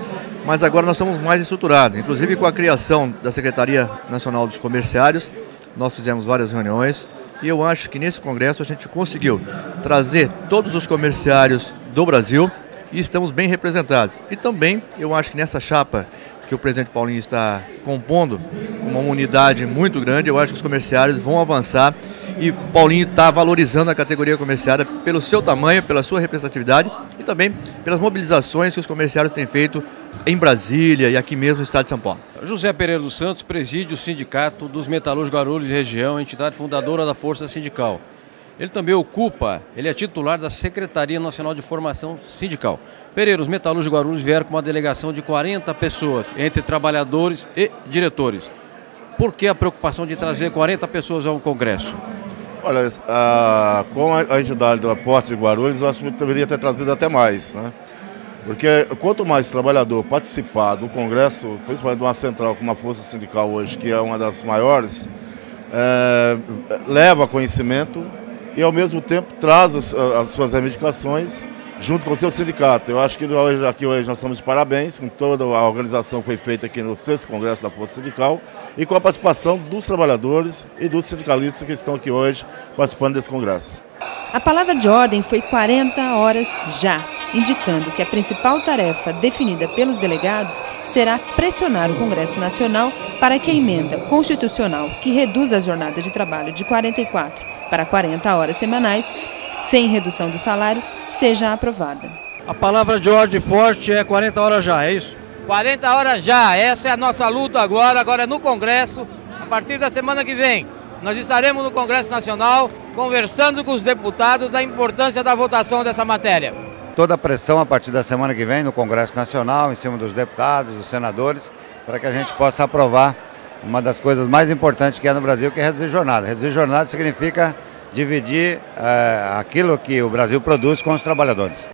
mas agora nós estamos mais estruturados. Inclusive com a criação da Secretaria Nacional dos Comerciários, nós fizemos várias reuniões e eu acho que nesse congresso a gente conseguiu trazer todos os comerciários do Brasil e estamos bem representados. E também eu acho que nessa chapa que o presidente Paulinho está compondo, com uma unidade muito grande, eu acho que os comerciários vão avançar e Paulinho está valorizando a categoria comerciária pelo seu tamanho, pela sua representatividade e também pelas mobilizações que os comerciários têm feito em Brasília e aqui mesmo no estado de São Paulo. José Pereira dos Santos preside o Sindicato dos Metalúrgicos Guarulhos e Região, entidade fundadora da Força Sindical. Ele também ele é titular da Secretaria Nacional de Formação Sindical. Pereira, os metalúrgicos Guarulhos vieram com uma delegação de 40 pessoas, entre trabalhadores e diretores. Por que a preocupação de trazer 40 pessoas ao Congresso? Olha, com a entidade da Porta de Guarulhos, eu acho que deveria ter trazido até mais, né? Porque quanto mais trabalhador participar do Congresso, principalmente de uma central como a Força Sindical hoje, que é uma das maiores, leva conhecimento e ao mesmo tempo traz as suas reivindicações junto com o seu sindicato. Eu acho que aqui hoje nós estamos de parabéns com toda a organização que foi feita aqui no 6º Congresso da Força Sindical e com a participação dos trabalhadores e dos sindicalistas que estão aqui hoje participando desse congresso. A palavra de ordem foi 40 horas já, indicando que a principal tarefa definida pelos delegados será pressionar o Congresso Nacional para que a emenda constitucional que reduz a jornada de trabalho de 44 para 40 horas semanais, sem redução do salário, seja aprovada. A palavra de ordem forte é 40 horas já, é isso? 40 horas já, essa é a nossa luta agora no Congresso, a partir da semana que vem. Nós estaremos no Congresso Nacional conversando com os deputados da importância da votação dessa matéria. Toda a pressão a partir da semana que vem no Congresso Nacional, em cima dos deputados, dos senadores, para que a gente possa aprovar uma das coisas mais importantes que é no Brasil, que é reduzir jornada. Reduzir jornada significa dividir aquilo que o Brasil produz com os trabalhadores.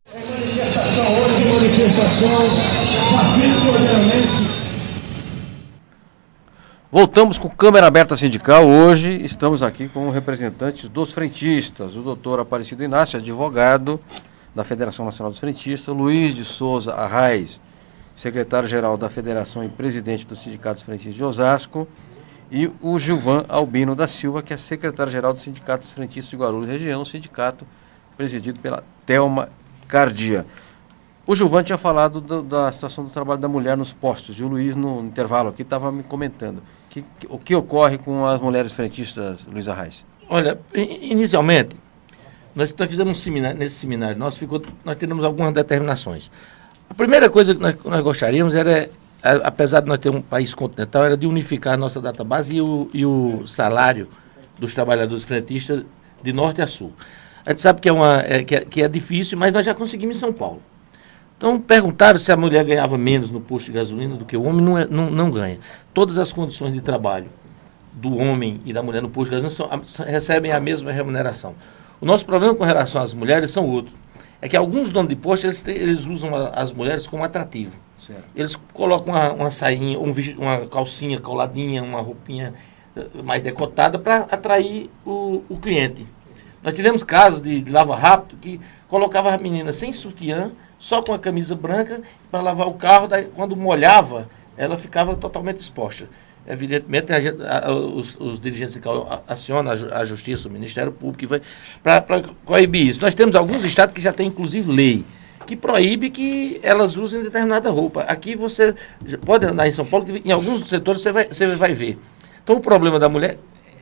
Voltamos com Câmara Aberta Sindical. Hoje estamos aqui com representantes dos frentistas, o doutor Aparecido Inácio, advogado da Federação Nacional dos Frentistas, Luiz de Souza Arraes, secretário-geral da Federação e presidente dos Sindicatos Frentistas de Osasco, e o Gilvan Albino da Silva, que é secretário-geral do Sindicato dos Frentistas de Guarulhos Região, sindicato presidido pela Thelma Cardia. O Gilvan tinha falado da situação do trabalho da mulher nos postos, e o Luiz, no intervalo aqui, estava me comentando. O que ocorre com as mulheres frentistas, Luiz Arraes? Olha, inicialmente, nós fizemos um seminário, nesse seminário nós temos algumas determinações. A primeira coisa que nós gostaríamos era, apesar de nós ter um país continental, era de unificar a nossa database e o salário dos trabalhadores frentistas de norte a sul. A gente sabe que é difícil, mas nós já conseguimos em São Paulo. Então, perguntaram se a mulher ganhava menos no posto de gasolina do que o homem. Não ganha. Todas as condições de trabalho do homem e da mulher no posto de gasolina recebem a mesma remuneração. O nosso problema com relação às mulheres são outros. É que alguns donos de posto, eles usam as mulheres como atrativo. Certo. Eles colocam uma sainha, uma calcinha coladinha, uma roupinha mais decotada para atrair o cliente. Nós tivemos casos de lava rápido que colocava a menina sem sutiã, só com a camisa branca, para lavar o carro. Daí, quando molhava, ela ficava totalmente exposta. Evidentemente, os dirigentes acionam a Justiça, o Ministério Público, para coibir isso. Nós temos alguns estados que já têm, inclusive, lei que proíbe que elas usem determinada roupa. Aqui você pode andar em São Paulo, que em alguns setores você vai ver. Então, o problema da mulher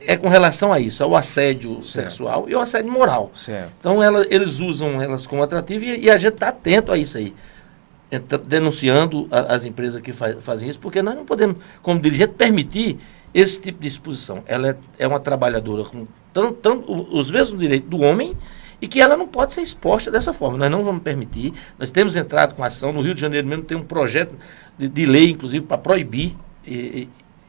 é com relação a isso, ao assédio sexual e ao assédio moral. Certo. Então, eles usam elas como atrativo e a gente está atento a isso aí. Denunciando as empresas que fazem isso, porque nós não podemos, como dirigente, permitir esse tipo de exposição. Ela é uma trabalhadora com os mesmos direitos do homem e que ela não pode ser exposta dessa forma. Nós não vamos permitir. Nós temos entrado com ação. No Rio de Janeiro mesmo tem um projeto de lei, inclusive, para proibir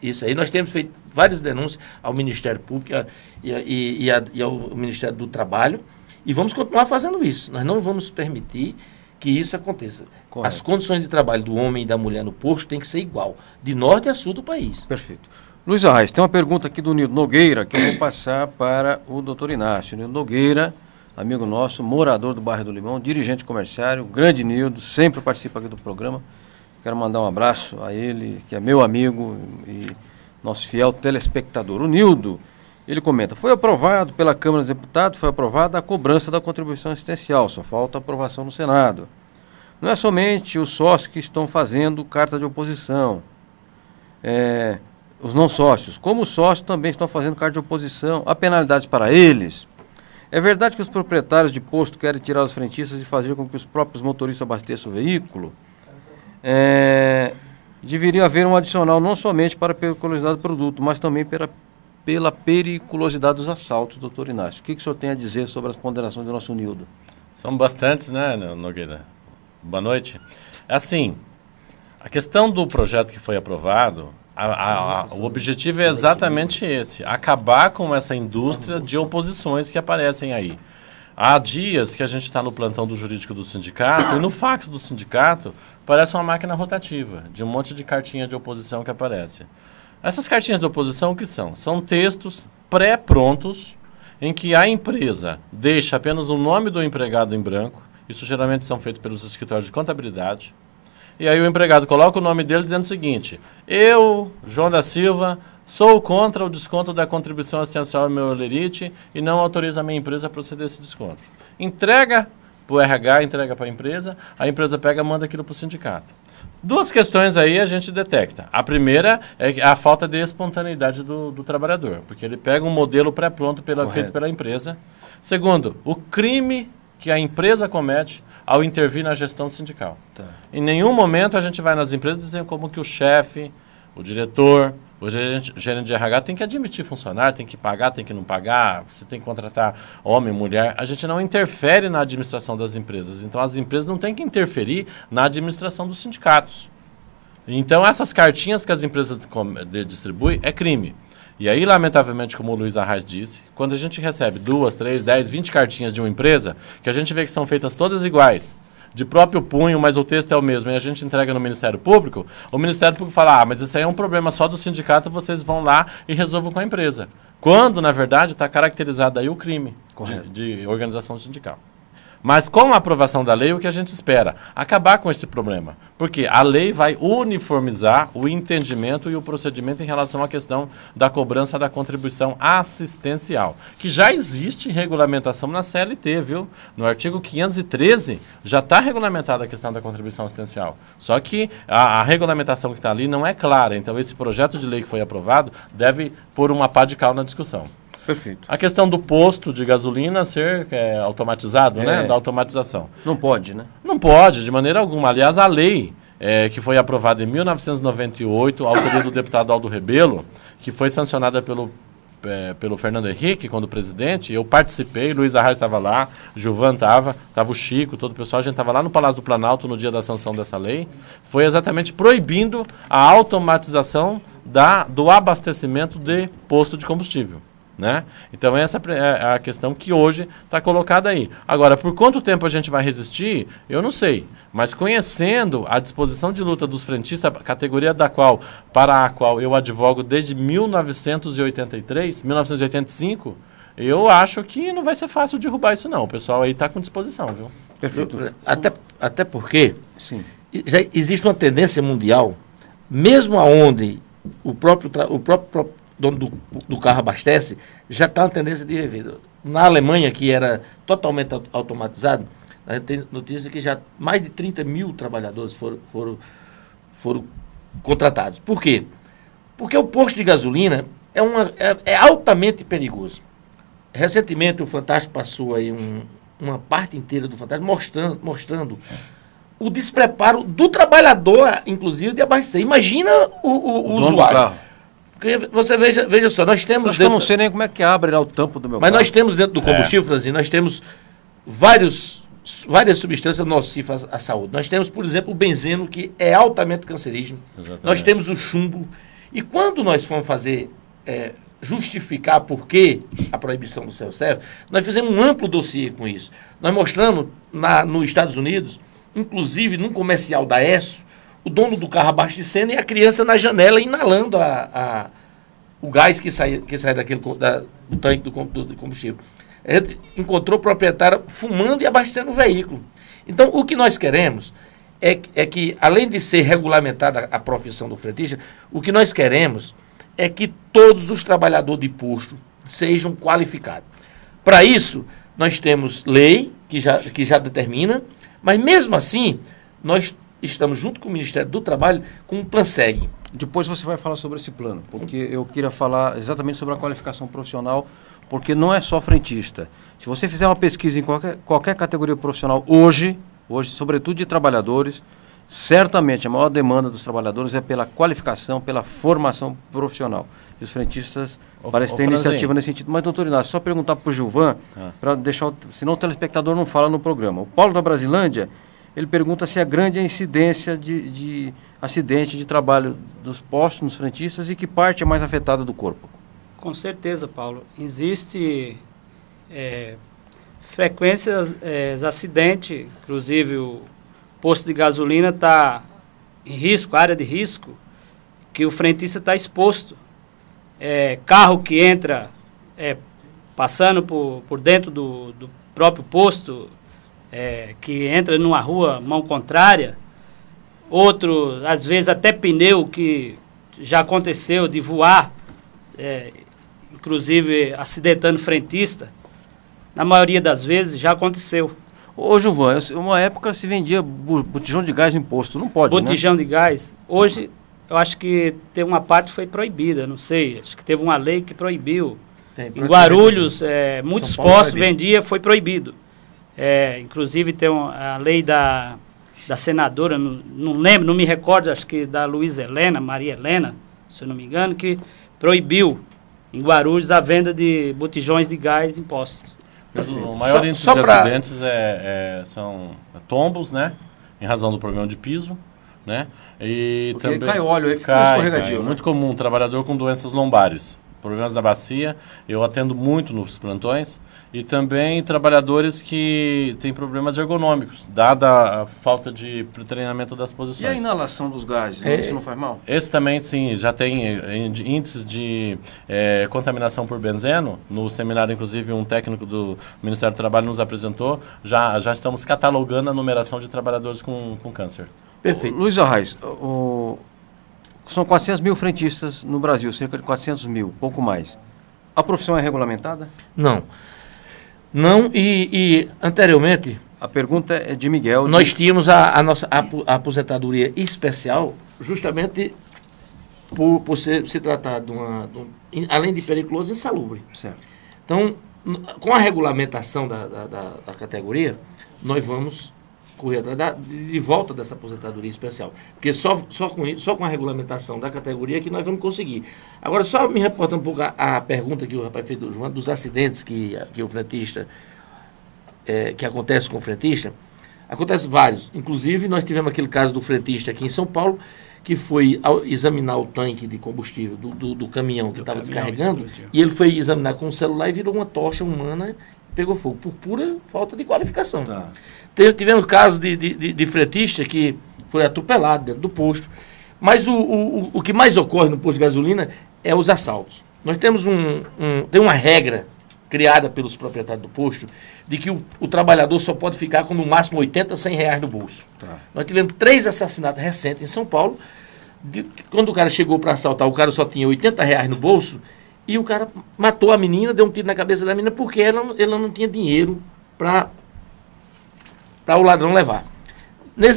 isso aí. Nós temos feito várias denúncias ao Ministério Público e ao Ministério do Trabalho e vamos continuar fazendo isso. Nós não vamos permitir que isso aconteça. Correto. As condições de trabalho do homem e da mulher no posto tem que ser igual, de norte a sul do país. Perfeito. Luiz Arraes, tem uma pergunta aqui do Nildo Nogueira, que eu vou passar para o doutor Inácio. Nildo Nogueira, amigo nosso, morador do bairro do Limão, dirigente comerciário, grande Nildo, sempre participa aqui do programa. Quero mandar um abraço a ele, que é meu amigo e nosso fiel telespectador. O Nildo, ele comenta, foi aprovado pela Câmara dos Deputados, foi aprovada a cobrança da contribuição assistencial, só falta a aprovação no Senado. Não é somente os sócios que estão fazendo carta de oposição, os não sócios, como os sócios também estão fazendo carta de oposição, há penalidades para eles. É verdade que os proprietários de posto querem tirar os frentistas e fazer com que os próprios motoristas abasteçam o veículo? Deveria haver um adicional não somente para a periculosidade do produto, mas também pela periculosidade dos assaltos, doutor Inácio. O que o senhor tem a dizer sobre as ponderações do nosso Nildo? São bastantes, né, Nogueira? Boa noite. Assim, a questão do projeto que foi aprovado, o objetivo é exatamente esse, acabar com essa indústria de oposições que aparecem aí. Há dias que a gente está no plantão do jurídico do sindicato e no fax do sindicato parece uma máquina rotativa, de um monte de cartinha de oposição que aparece. Essas cartinhas de oposição, o que são? São textos pré-prontos em que a empresa deixa apenas o nome do empregado em branco. Isso geralmente são feitos pelos escritórios de contabilidade. E aí o empregado coloca o nome dele dizendo o seguinte: eu, João da Silva, sou contra o desconto da contribuição assistencial ao meu holerite e não autorizo a minha empresa a proceder a esse desconto. Entrega para o RH, entrega para a empresa pega e manda aquilo para o sindicato. Duas questões aí a gente detecta. A primeira é a falta de espontaneidade do trabalhador, porque ele pega um modelo pré-pronto feito pela empresa. Segundo, o crime que a empresa comete ao intervir na gestão sindical. Tá. Em nenhum momento a gente vai nas empresas dizer como que o chefe, o diretor, o gerente de RH tem que admitir funcionário, tem que pagar, tem que não pagar, você tem que contratar homem, mulher. A gente não interfere na administração das empresas. Então, as empresas não têm que interferir na administração dos sindicatos. Então, essas cartinhas que as empresas distribuem é crime. E aí, lamentavelmente, como o Luiz Arraes disse, quando a gente recebe 2, 3, 10, 20 cartinhas de uma empresa, que a gente vê que são feitas todas iguais, de próprio punho, mas o texto é o mesmo, e a gente entrega no Ministério Público, o Ministério Público fala, mas isso aí é um problema só do sindicato, vocês vão lá e resolvam com a empresa. Quando, na verdade, está caracterizado aí o crime de organização sindical. Mas com a aprovação da lei, o que a gente espera? Acabar com esse problema. Porque a lei vai uniformizar o entendimento e o procedimento em relação à questão da cobrança da contribuição assistencial, que já existe regulamentação na CLT, viu? No artigo 513 já está regulamentada a questão da contribuição assistencial. Só que a regulamentação que está ali não é clara. Então, esse projeto de lei que foi aprovado deve pôr uma pá de cal na discussão. Perfeito. A questão do posto de gasolina ser automatizado, né? Da automatização. Não pode, né? Não pode, de maneira alguma. Aliás, a lei que foi aprovada em 1998, autoria do deputado Aldo Rebelo, que foi sancionada pelo Fernando Henrique, quando presidente, eu participei, Luiz Arraes estava lá, Gilvan estava o Chico, todo o pessoal, a gente estava lá no Palácio do Planalto no dia da sanção dessa lei, foi exatamente proibindo a automatização do abastecimento de posto de combustível. Né? Então essa é a questão que hoje está colocada aí. Agora, por quanto tempo a gente vai resistir, eu não sei. Mas conhecendo a disposição de luta dos frentistas, categoria para a qual eu advogo desde 1985, eu acho que não vai ser fácil derrubar isso não. O pessoal aí está com disposição, viu? Perfeito. Até porque já existe uma tendência mundial, mesmo aonde o próprio dono do carro abastece, já está uma tendência de rever. Na Alemanha, que era totalmente automatizado, a gente tem notícia que já mais de 30 mil trabalhadores foram contratados. Por quê? Porque o posto de gasolina é altamente perigoso. Recentemente, o Fantástico passou aí uma parte inteira do Fantástico mostrando o despreparo do trabalhador, inclusive, de abastecer. Imagina o usuário. Porque você veja só, nós temos... Acho que eu não sei nem como é que abre lá o tampo do meu Mas carro. nós temos dentro do combustível, Franzinho, nós temos várias substâncias nocivas à saúde. Nós temos, por exemplo, o benzeno, que é altamente cancerígeno. Exatamente. Nós temos o chumbo. E quando nós fomos justificar por que a proibição do self-service, nós fizemos um amplo dossiê com isso. Nós mostramos nos Estados Unidos, inclusive num comercial da ESSO, o dono do carro abastecendo e a criança na janela inalando o gás que sai do tanque do combustível. A gente encontrou o proprietário fumando e abastecendo o veículo. Então, o que nós queremos é que, além de ser regulamentada a profissão do frentista, o que nós queremos é que todos os trabalhadores de posto sejam qualificados. Para isso, nós temos lei que já determina, mas mesmo assim, nós estamos junto com o Ministério do Trabalho com um Planseg. Depois você vai falar sobre esse plano, porque eu queria falar exatamente sobre a qualificação profissional, porque não é só frentista. Se você fizer uma pesquisa em qualquer categoria profissional hoje, sobretudo de trabalhadores, certamente a maior demanda dos trabalhadores é pela qualificação, pela formação profissional. E os frentistas parecem ter iniciativa nesse sentido. Mas, doutor Inácio, só perguntar para o Gilvan, para deixar, senão o telespectador não fala no programa. O Paulo da Brasilândia, ele pergunta se é grande a incidência de acidente de trabalho dos postos nos frentistas e que parte é mais afetada do corpo. Com certeza, Paulo. Existe frequências de acidente, inclusive o posto de gasolina está em risco, área de risco, que o frentista está exposto. Carro que entra passando por dentro do próprio posto, que entra numa rua mão contrária, outro, às vezes até pneu que já aconteceu de voar, inclusive acidentando frentista, na maioria das vezes já aconteceu. Ô Gilvan, uma época se vendia botijão de gás em posto, não pode, botijão de gás, hoje eu acho que tem uma parte que foi proibida, não sei, acho que teve uma lei que proibiu. Em Guarulhos, muitos postos vendia, foi proibido. Inclusive tem a lei da senadora, não lembro, não me recordo, acho que da Maria Helena, se eu não me engano, que proibiu em Guarulhos a venda de botijões de gás em postos. O maior índice de acidentes são tombos, né? Em razão do problema de piso, né? E Porque também cai óleo, aí fica escorregadio, né? Muito comum, trabalhador com doenças lombares, problemas da bacia, eu atendo muito nos plantões, e também trabalhadores que têm problemas ergonômicos, dada a falta de treinamento das posições. E a inalação dos gases, isso não faz mal? Esse também, sim, já tem índices de contaminação por benzeno. No seminário, inclusive, um técnico do Ministério do Trabalho nos apresentou. Já estamos catalogando a numeração de trabalhadores com câncer. Perfeito. Luiz Arraes, são 400 mil frentistas no Brasil, cerca de 400 mil, pouco mais. A profissão é regulamentada? Não. Não, e anteriormente... A pergunta é de Miguel. Nós tínhamos a nossa aposentadoria especial justamente por se tratar de além de periculoso, insalubre. Certo. Então, com a regulamentação da categoria, nós vamos correr atrás de volta dessa aposentadoria especial. Porque só com a regulamentação da categoria que nós vamos conseguir. Agora, só me reportando um pouco a pergunta que o rapaz fez do João, dos acidentes que o frentista, que acontece com o frentista. Acontece vários. Inclusive, nós tivemos aquele caso do frentista aqui em São Paulo, que foi examinar o tanque de combustível do caminhão que estava descarregando, e ele foi examinar com o celular e virou uma tocha humana, pegou fogo, por pura falta de qualificação. Tá. Tivemos casos de frentista que foi atropelado dentro do posto. Mas o que mais ocorre no posto de gasolina é os assaltos. Nós temos tem uma regra criada pelos proprietários do posto de que o trabalhador só pode ficar com no máximo 80, 100 reais no bolso. Tá. Nós tivemos 3 assassinatos recentes em São Paulo. Quando o cara chegou para assaltar, o cara só tinha 80 reais no bolso e o cara matou a menina, deu um tiro na cabeça da menina porque ela não tinha dinheiro para o ladrão levar.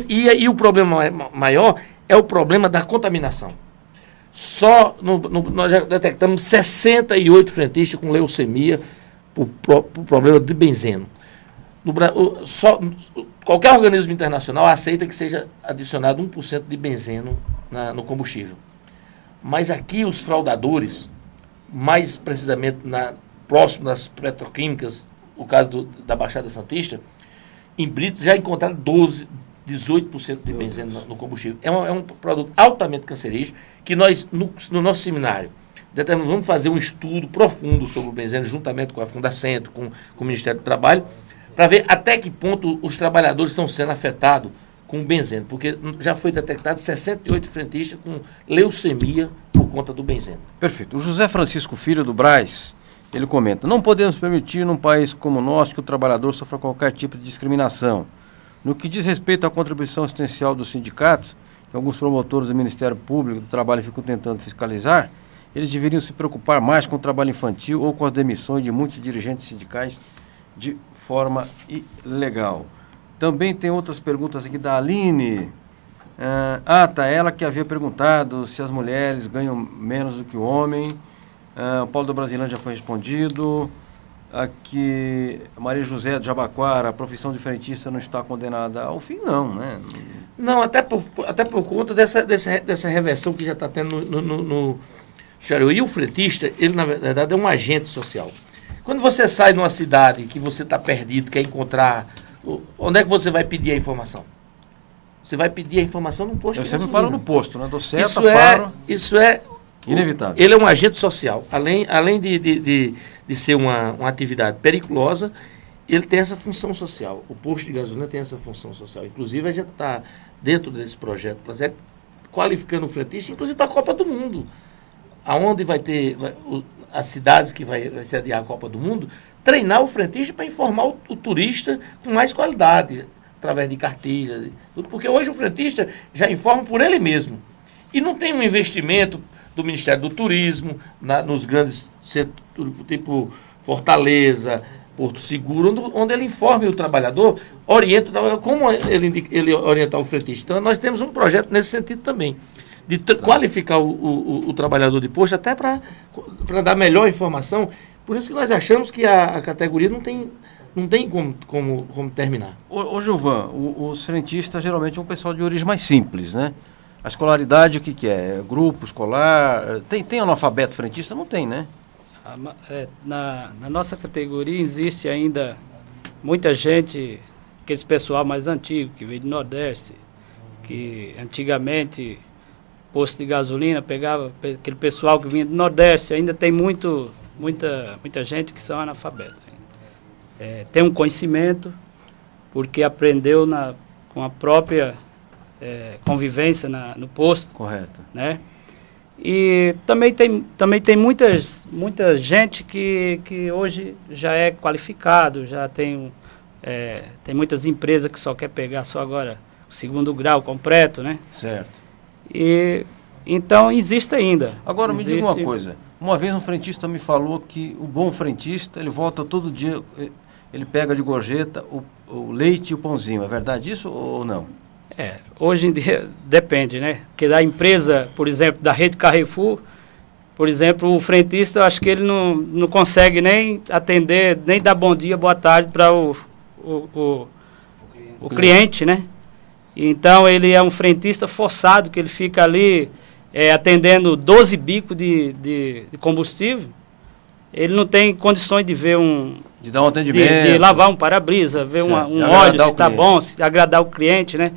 E o problema maior é o problema da contaminação. Nós já detectamos 68 frentistas com leucemia por problema de benzeno. Qualquer organismo internacional aceita que seja adicionado 1% de benzeno no combustível. Mas aqui os fraudadores, mais precisamente próximo das petroquímicas, o caso da Baixada Santista, em Brites já encontraram 18% de benzeno no combustível. É um produto altamente cancerígeno que nós, no nosso seminário, vamos fazer um estudo profundo sobre o benzeno, juntamente com a Fundacentro, com o Ministério do Trabalho, para ver até que ponto os trabalhadores estão sendo afetados com o benzeno, porque já foi detectado 68 frentistas com leucemia por conta do benzeno. Perfeito. O José Francisco Filho do Brás, ele comenta: não podemos permitir num país como o nosso que o trabalhador sofra qualquer tipo de discriminação. No que diz respeito à contribuição assistencial dos sindicatos, que alguns promotores do Ministério Público do Trabalho ficam tentando fiscalizar, eles deveriam se preocupar mais com o trabalho infantil ou com as demissões de muitos dirigentes sindicais de forma ilegal. Também tem outras perguntas aqui da Aline. Ela que havia perguntado se as mulheres ganham menos do que o homem. O Paulo do Brasilândia já foi respondido. Aqui, Maria José de Jabaquara, a profissão de frentista não está condenada ao fim, não, né? Não, até por conta dessa reversão que já está tendo no Xareu. E o frentista, ele na verdade é um agente social. Quando você sai de uma cidade que você está perdido, quer encontrar, onde é que você vai pedir a informação? Você vai pedir a informação num posto. Eu sempre paro no posto, né? Dou seta, paro. Isso é inevitável. Ele é um agente social. Além de ser uma atividade periculosa, ele tem essa função social. O posto de gasolina tem essa função social. Inclusive, a gente está dentro desse projeto, qualificando o frentista, inclusive para a Copa do Mundo. Aonde vai ter as cidades que vai sediar a Copa do Mundo, treinar o frentista para informar o turista com mais qualidade, através de cartilha, tudo, porque hoje o frentista já informa por ele mesmo. E não tem um investimento do Ministério do Turismo, nos grandes centros, tipo Fortaleza, Porto Seguro, onde ele informe o trabalhador, orienta o trabalhador, como ele orientar o frentista. Então, nós temos um projeto nesse sentido também, de qualificar o trabalhador de posto, até para dar melhor informação. Por isso que nós achamos que a categoria não tem como terminar. Ô Gilvan, os frentistas geralmente é um pessoal de origem mais simples, né? A escolaridade, o que é? Grupo escolar? Tem analfabeto frentista? Não tem, né? Na nossa categoria existe ainda muita gente, aquele pessoal mais antigo, que veio do Nordeste, que antigamente, posto de gasolina, pegava aquele pessoal que vinha do Nordeste, ainda tem muita gente que são analfabetos. Tem um conhecimento, porque aprendeu com a própria convivência no posto. Correto. Né? E também tem muita gente que hoje já é qualificado, já tem muitas empresas que só quer pegar só agora o 2º grau completo, né? Certo. E então existe ainda. Agora me diga uma coisa. Uma vez um frentista me falou que o bom frentista, ele volta todo dia, ele pega de gorjeta o leite e o pãozinho. É verdade isso ou não? Hoje em dia depende, né? Porque da empresa, por exemplo, da rede Carrefour, por exemplo, o frentista, eu acho que ele não consegue nem atender, nem dar bom dia, boa tarde para o cliente, né? Então, ele é um frentista forçado, que ele fica ali atendendo 12 bicos de combustível. Ele não tem condições de ver de dar um atendimento. De lavar um para-brisa, ver um óleo, se está bom, se agradar o cliente, né?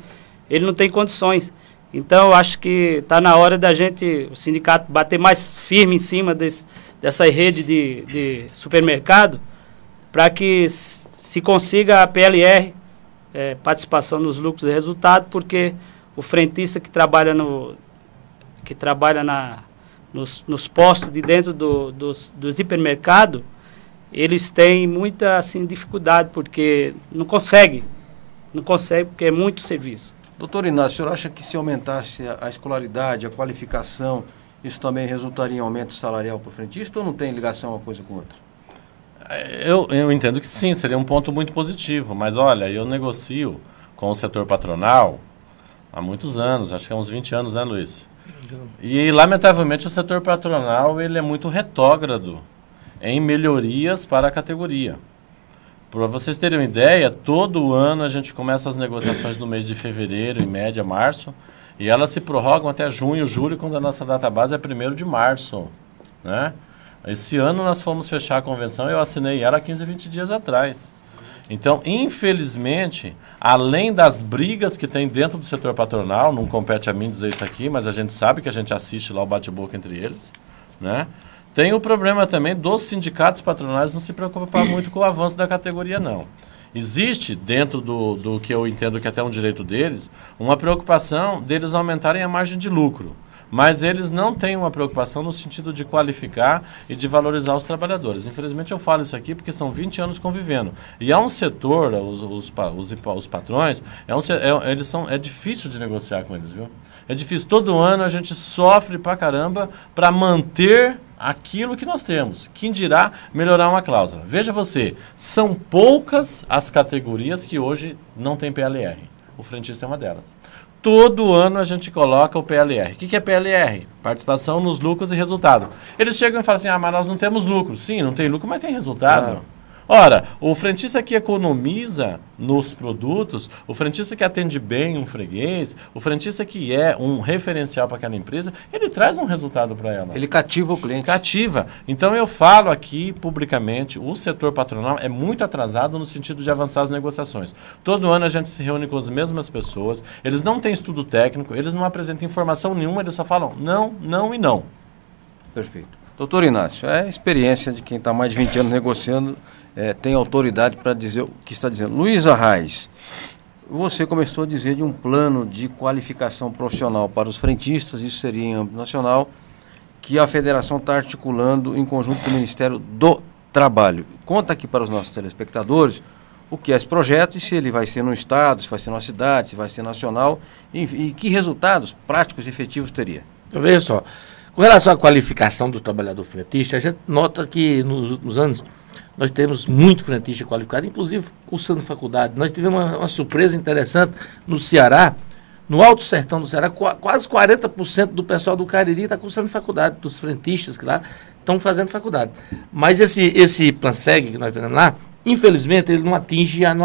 Ele não tem condições. Então, eu acho que está na hora da gente, o sindicato, bater mais firme em cima dessa rede de supermercado, para que se consiga a PLR, participação nos lucros e resultados, porque o frentista que trabalha nos postos de dentro dos hipermercados, eles têm muita dificuldade, porque não consegue porque é muito serviço. Doutor Inácio, o senhor acha que se aumentasse a escolaridade, a qualificação, isso também resultaria em aumento salarial para o frentista ou não tem ligação uma coisa com outra? Eu entendo que sim, seria um ponto muito positivo, mas olha, eu negocio com o setor patronal há muitos anos, acho que há uns 20 anos, né, Luiz? E, lamentavelmente, o setor patronal ele é muito retrógrado em melhorias para a categoria. Para vocês terem uma ideia, todo ano a gente começa as negociações no mês de fevereiro, em média, março, e elas se prorrogam até junho, julho, quando a nossa data base é 1º de março, né? Esse ano nós fomos fechar a convenção e eu assinei ela 15, 20 dias atrás. Então, infelizmente, além das brigas que tem dentro do setor patronal, não compete a mim dizer isso aqui, mas a gente sabe que a gente assiste lá o bate-boca entre eles, né? Tem o problema também dos sindicatos patronais não se preocupar muito com o avanço da categoria, não. Existe, dentro do que eu entendo que é até um direito deles, uma preocupação deles aumentarem a margem de lucro. Mas eles não têm uma preocupação no sentido de qualificar e de valorizar os trabalhadores. Infelizmente eu falo isso aqui porque são 20 anos convivendo. E é um setor, os patrões, é difícil de negociar com eles, viu? É difícil. Todo ano a gente sofre pra caramba para manter aquilo que nós temos. Quem dirá melhorar uma cláusula. Veja você, são poucas as categorias que hoje não tem PLR. O frentista é uma delas. Todo ano a gente coloca o PLR. O que é PLR? Participação nos lucros e resultado. Eles chegam e falam assim, mas nós não temos lucro. Sim, não tem lucro, mas tem resultado. Ora, o frentista que economiza nos produtos, o frentista que atende bem um freguês, o frentista que é um referencial para aquela empresa, ele traz um resultado para ela. Ele cativa o cliente. Cativa. Então eu falo aqui publicamente, o setor patronal é muito atrasado no sentido de avançar as negociações. Todo ano a gente se reúne com as mesmas pessoas, eles não têm estudo técnico, eles não apresentam informação nenhuma, eles só falam não, não e não. Perfeito. Doutor Inácio, é a experiência de quem está mais de 20 anos negociando, tem autoridade para dizer o que está dizendo. Luiz Arraes, você começou a dizer de um plano de qualificação profissional para os frentistas, isso seria em âmbito nacional, que a federação está articulando em conjunto com o Ministério do Trabalho. Conta aqui para os nossos telespectadores o que é esse projeto e se ele vai ser no estado, se vai ser numa cidade, se vai ser nacional, e que resultados práticos e efetivos teria. Veja só, com relação à qualificação do trabalhador frentista, a gente nota que nos últimos anos nós temos muito frentista qualificado, inclusive cursando faculdade. Nós tivemos uma surpresa interessante no Ceará, no Alto Sertão do Ceará, quase 40% do pessoal do Cariri está cursando faculdade, dos frentistas que lá estão fazendo faculdade. Mas esse PlanSeg que nós fizemos lá, infelizmente, ele não atinge a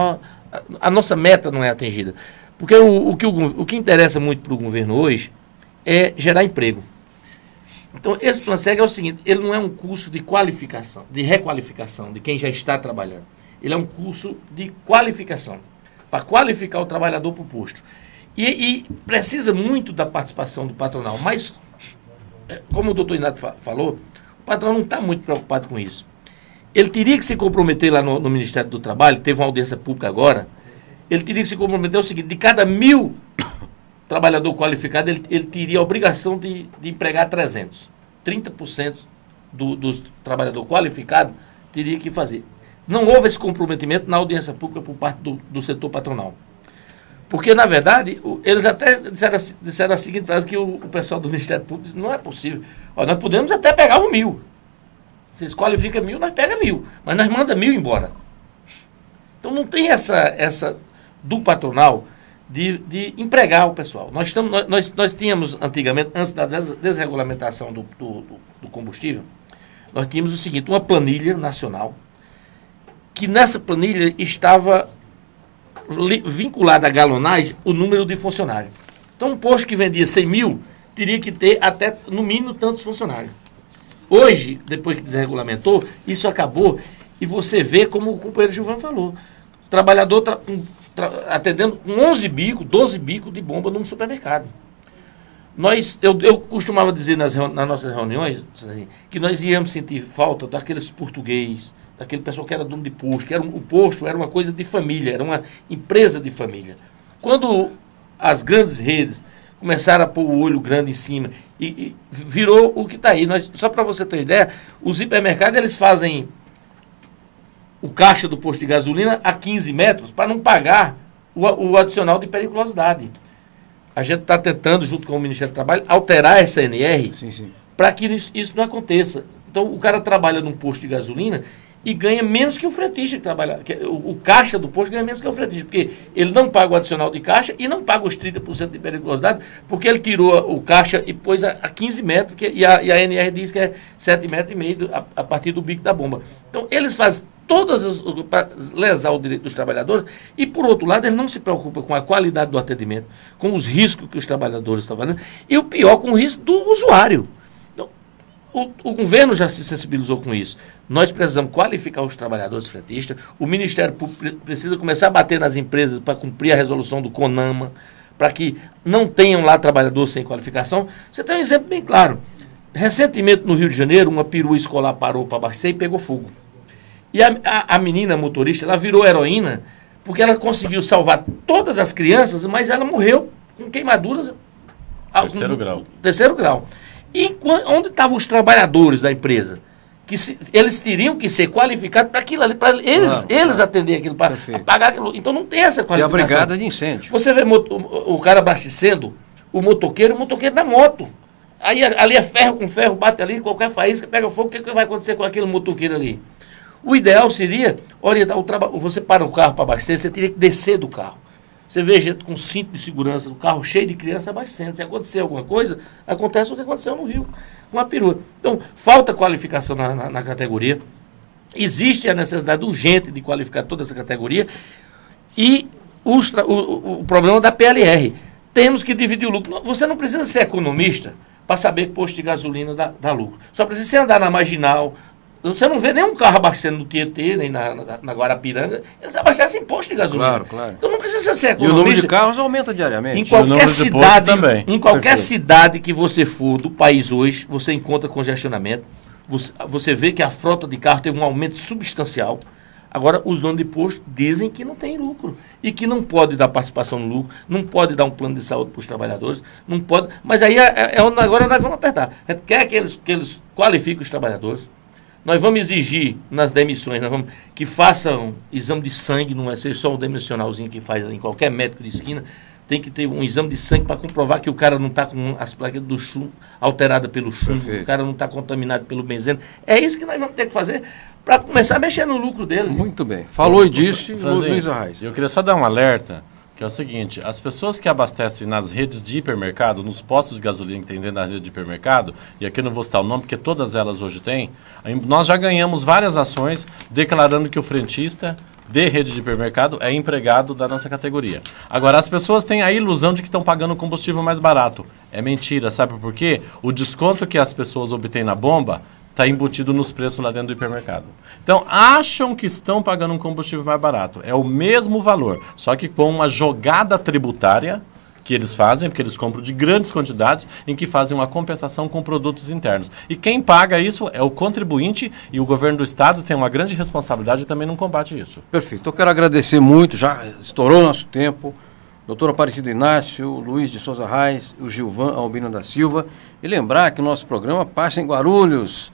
nossa meta não é atingida. Porque o que interessa muito para o governo hoje é gerar emprego. Então, esse PlanSeg é o seguinte, ele não é um curso de qualificação, de requalificação de quem já está trabalhando. Ele é um curso de qualificação, para qualificar o trabalhador para o posto. E precisa muito da participação do patronal. Mas, como o doutor Inácio falou, o patrão não está muito preocupado com isso. Ele teria que se comprometer lá no Ministério do Trabalho, teve uma audiência pública agora, ele teria que se comprometer o seguinte, de cada 1.000 trabalhador qualificado, ele teria a obrigação de empregar 300. 30% dos trabalhadores qualificados teria que fazer. Não houve esse comprometimento na audiência pública por parte do setor patronal. Porque, na verdade, eles até disseram a seguinte frase, que o pessoal do Ministério Público disse, não é possível. Ó, nós podemos até pegar os 1.000. Vocês qualificam 1.000, nós pegamos 1.000. Mas nós mandamos 1.000 embora. Então não tem essa do patronal de empregar o pessoal. Nós tínhamos antigamente, antes da desregulamentação do combustível, nós tínhamos o seguinte, uma planilha nacional, que nessa planilha estava vinculada à galonagem o número de funcionários. Então um posto que vendia 100.000 teria que ter até no mínimo tantos funcionários. Hoje, depois que desregulamentou, isso acabou e você vê como o companheiro Gilvan falou. O trabalhador atendendo com 11 bicos, 12 bicos de bomba num supermercado. Eu costumava dizer nas nossas reuniões que nós íamos sentir falta daqueles portugueses, daquele pessoal que era dono de posto, que o posto era uma coisa de família, era uma empresa de família. Quando as grandes redes começaram a pôr o olho grande em cima e virou o que está aí. Só para você ter ideia, os hipermercados eles fazem o caixa do posto de gasolina a 15 metros para não pagar o adicional de periculosidade. A gente está tentando, junto com o Ministério do Trabalho, alterar essa NR para que isso não aconteça. Então, o cara trabalha num posto de gasolina e ganha menos que o fretista que trabalha. O caixa do posto ganha menos que o fretista, porque ele não paga o adicional de caixa e não paga os 30% de periculosidade, porque ele tirou o caixa e pôs a 15 metros, e a NR diz que é 7,5 metros a partir do bico da bomba. Então, eles fazem todas para lesar o direito dos trabalhadores e, por outro lado, eles não se preocupam com a qualidade do atendimento, com os riscos que os trabalhadores estão fazendo, e o pior, com o risco do usuário. Então, o governo já se sensibilizou com isso. Nós precisamos qualificar os trabalhadores fretistas, o Ministério Público precisa começar a bater nas empresas para cumprir a resolução do CONAMA, para que não tenham lá trabalhadores sem qualificação. Você tem um exemplo bem claro. Recentemente, no Rio de Janeiro, uma perua escolar parou para abastecer e pegou fogo. E a menina motorista, ela virou heroína, porque ela conseguiu salvar todas as crianças, mas ela morreu com queimaduras... Terceiro grau. E onde estavam os trabalhadores da empresa? Eles teriam que ser qualificados para aquilo ali, para eles atender aquilo, para pagar aquilo. Então não tem essa qualificação. Tem a brigada de incêndio. Você vê o cara abastecendo, o motoqueiro da moto. Aí ali é ferro com ferro, bate ali, qualquer faísca, pega fogo, o que vai acontecer com aquele motoqueiro ali? O ideal seria orientar o trabalho. Você para o carro para abastecer, você teria que descer do carro. Você vê gente com cinto de segurança, o carro cheio de criança abastecendo. Se acontecer alguma coisa, acontece o que aconteceu no Rio, com a perua. Então, falta qualificação na categoria. Existe a necessidade urgente de qualificar toda essa categoria. E o problema da PLR. Temos que dividir o lucro. Você não precisa ser economista para saber que posto de gasolina dá lucro. Só precisa você andar na Marginal. Você não vê nenhum carro abastecendo no Tietê, nem na Guarapiranga. Eles abastecem em posto de gasolina. Claro. Então não precisa ser economista. E o número de carros aumenta diariamente. Em qualquer cidade que você for do país hoje, você encontra congestionamento. Você vê que a frota de carro teve um aumento substancial. Agora, os donos de posto dizem que não tem lucro. E que não pode dar participação no lucro, não pode dar um plano de saúde para os trabalhadores, não pode. Mas aí agora nós vamos apertar. A gente quer que eles qualifiquem os trabalhadores. Nós vamos exigir nas demissões, que façam exame de sangue, não é ser só um demissionalzinho que faz em qualquer médico de esquina, tem que ter um exame de sangue para comprovar que o cara não está com as plaquetas do chumbo alteradas pelo chumbo, o cara não está contaminado pelo benzeno. É isso que nós vamos ter que fazer para começar a mexer no lucro deles. Muito bem. Falou e disse Luiz Arraes. Eu queria só dar um alerta, que é o seguinte, as pessoas que abastecem nas redes de hipermercado, nos postos de gasolina que tem dentro da rede de hipermercado, e aqui eu não vou citar o nome, porque todas elas hoje têm, nós já ganhamos várias ações declarando que o frentista de rede de hipermercado é empregado da nossa categoria. Agora, as pessoas têm a ilusão de que estão pagando combustível mais barato. É mentira, sabe por quê? O desconto que as pessoas obtêm na bomba está embutido nos preços lá dentro do hipermercado. Então, acham que estão pagando um combustível mais barato. É o mesmo valor, só que com uma jogada tributária que eles fazem, porque eles compram de grandes quantidades, em que fazem uma compensação com produtos internos. E quem paga isso é o contribuinte, e o governo do estado tem uma grande responsabilidade também no combate a isso. Perfeito. Eu quero agradecer muito, já estourou nosso tempo, doutor Aparecido Inácio, Luiz de Souza Reis, o Gilvan Albino da Silva, e lembrar que o nosso programa passa em Guarulhos,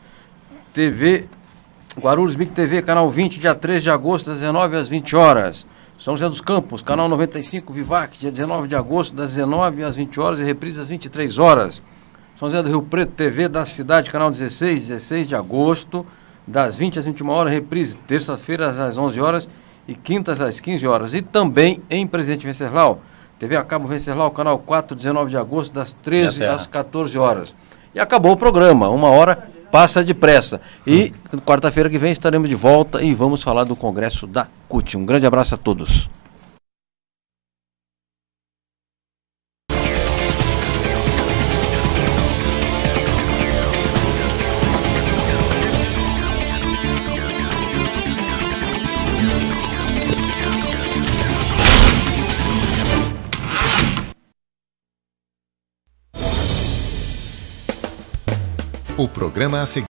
Guarulhos Big TV, canal 20, dia 3 de agosto, das 19 às 20 horas. São José dos Campos, canal 95, Vivac, dia 19 de agosto, das 19 às 20 horas e reprise às 23 horas. São José do Rio Preto, TV da Cidade, canal 16, 16 de agosto, das 20 às 21 horas, reprise terças-feiras às 11 horas e quintas às 15 horas. E também em Presidente Venceslau, TV a cabo Venceslau, canal 4, 19 de agosto, das 13 às 14 horas. E acabou o programa, 1 hora passa depressa. E quarta-feira que vem estaremos de volta e vamos falar do Congresso da CUT. Um grande abraço a todos. O programa a seguir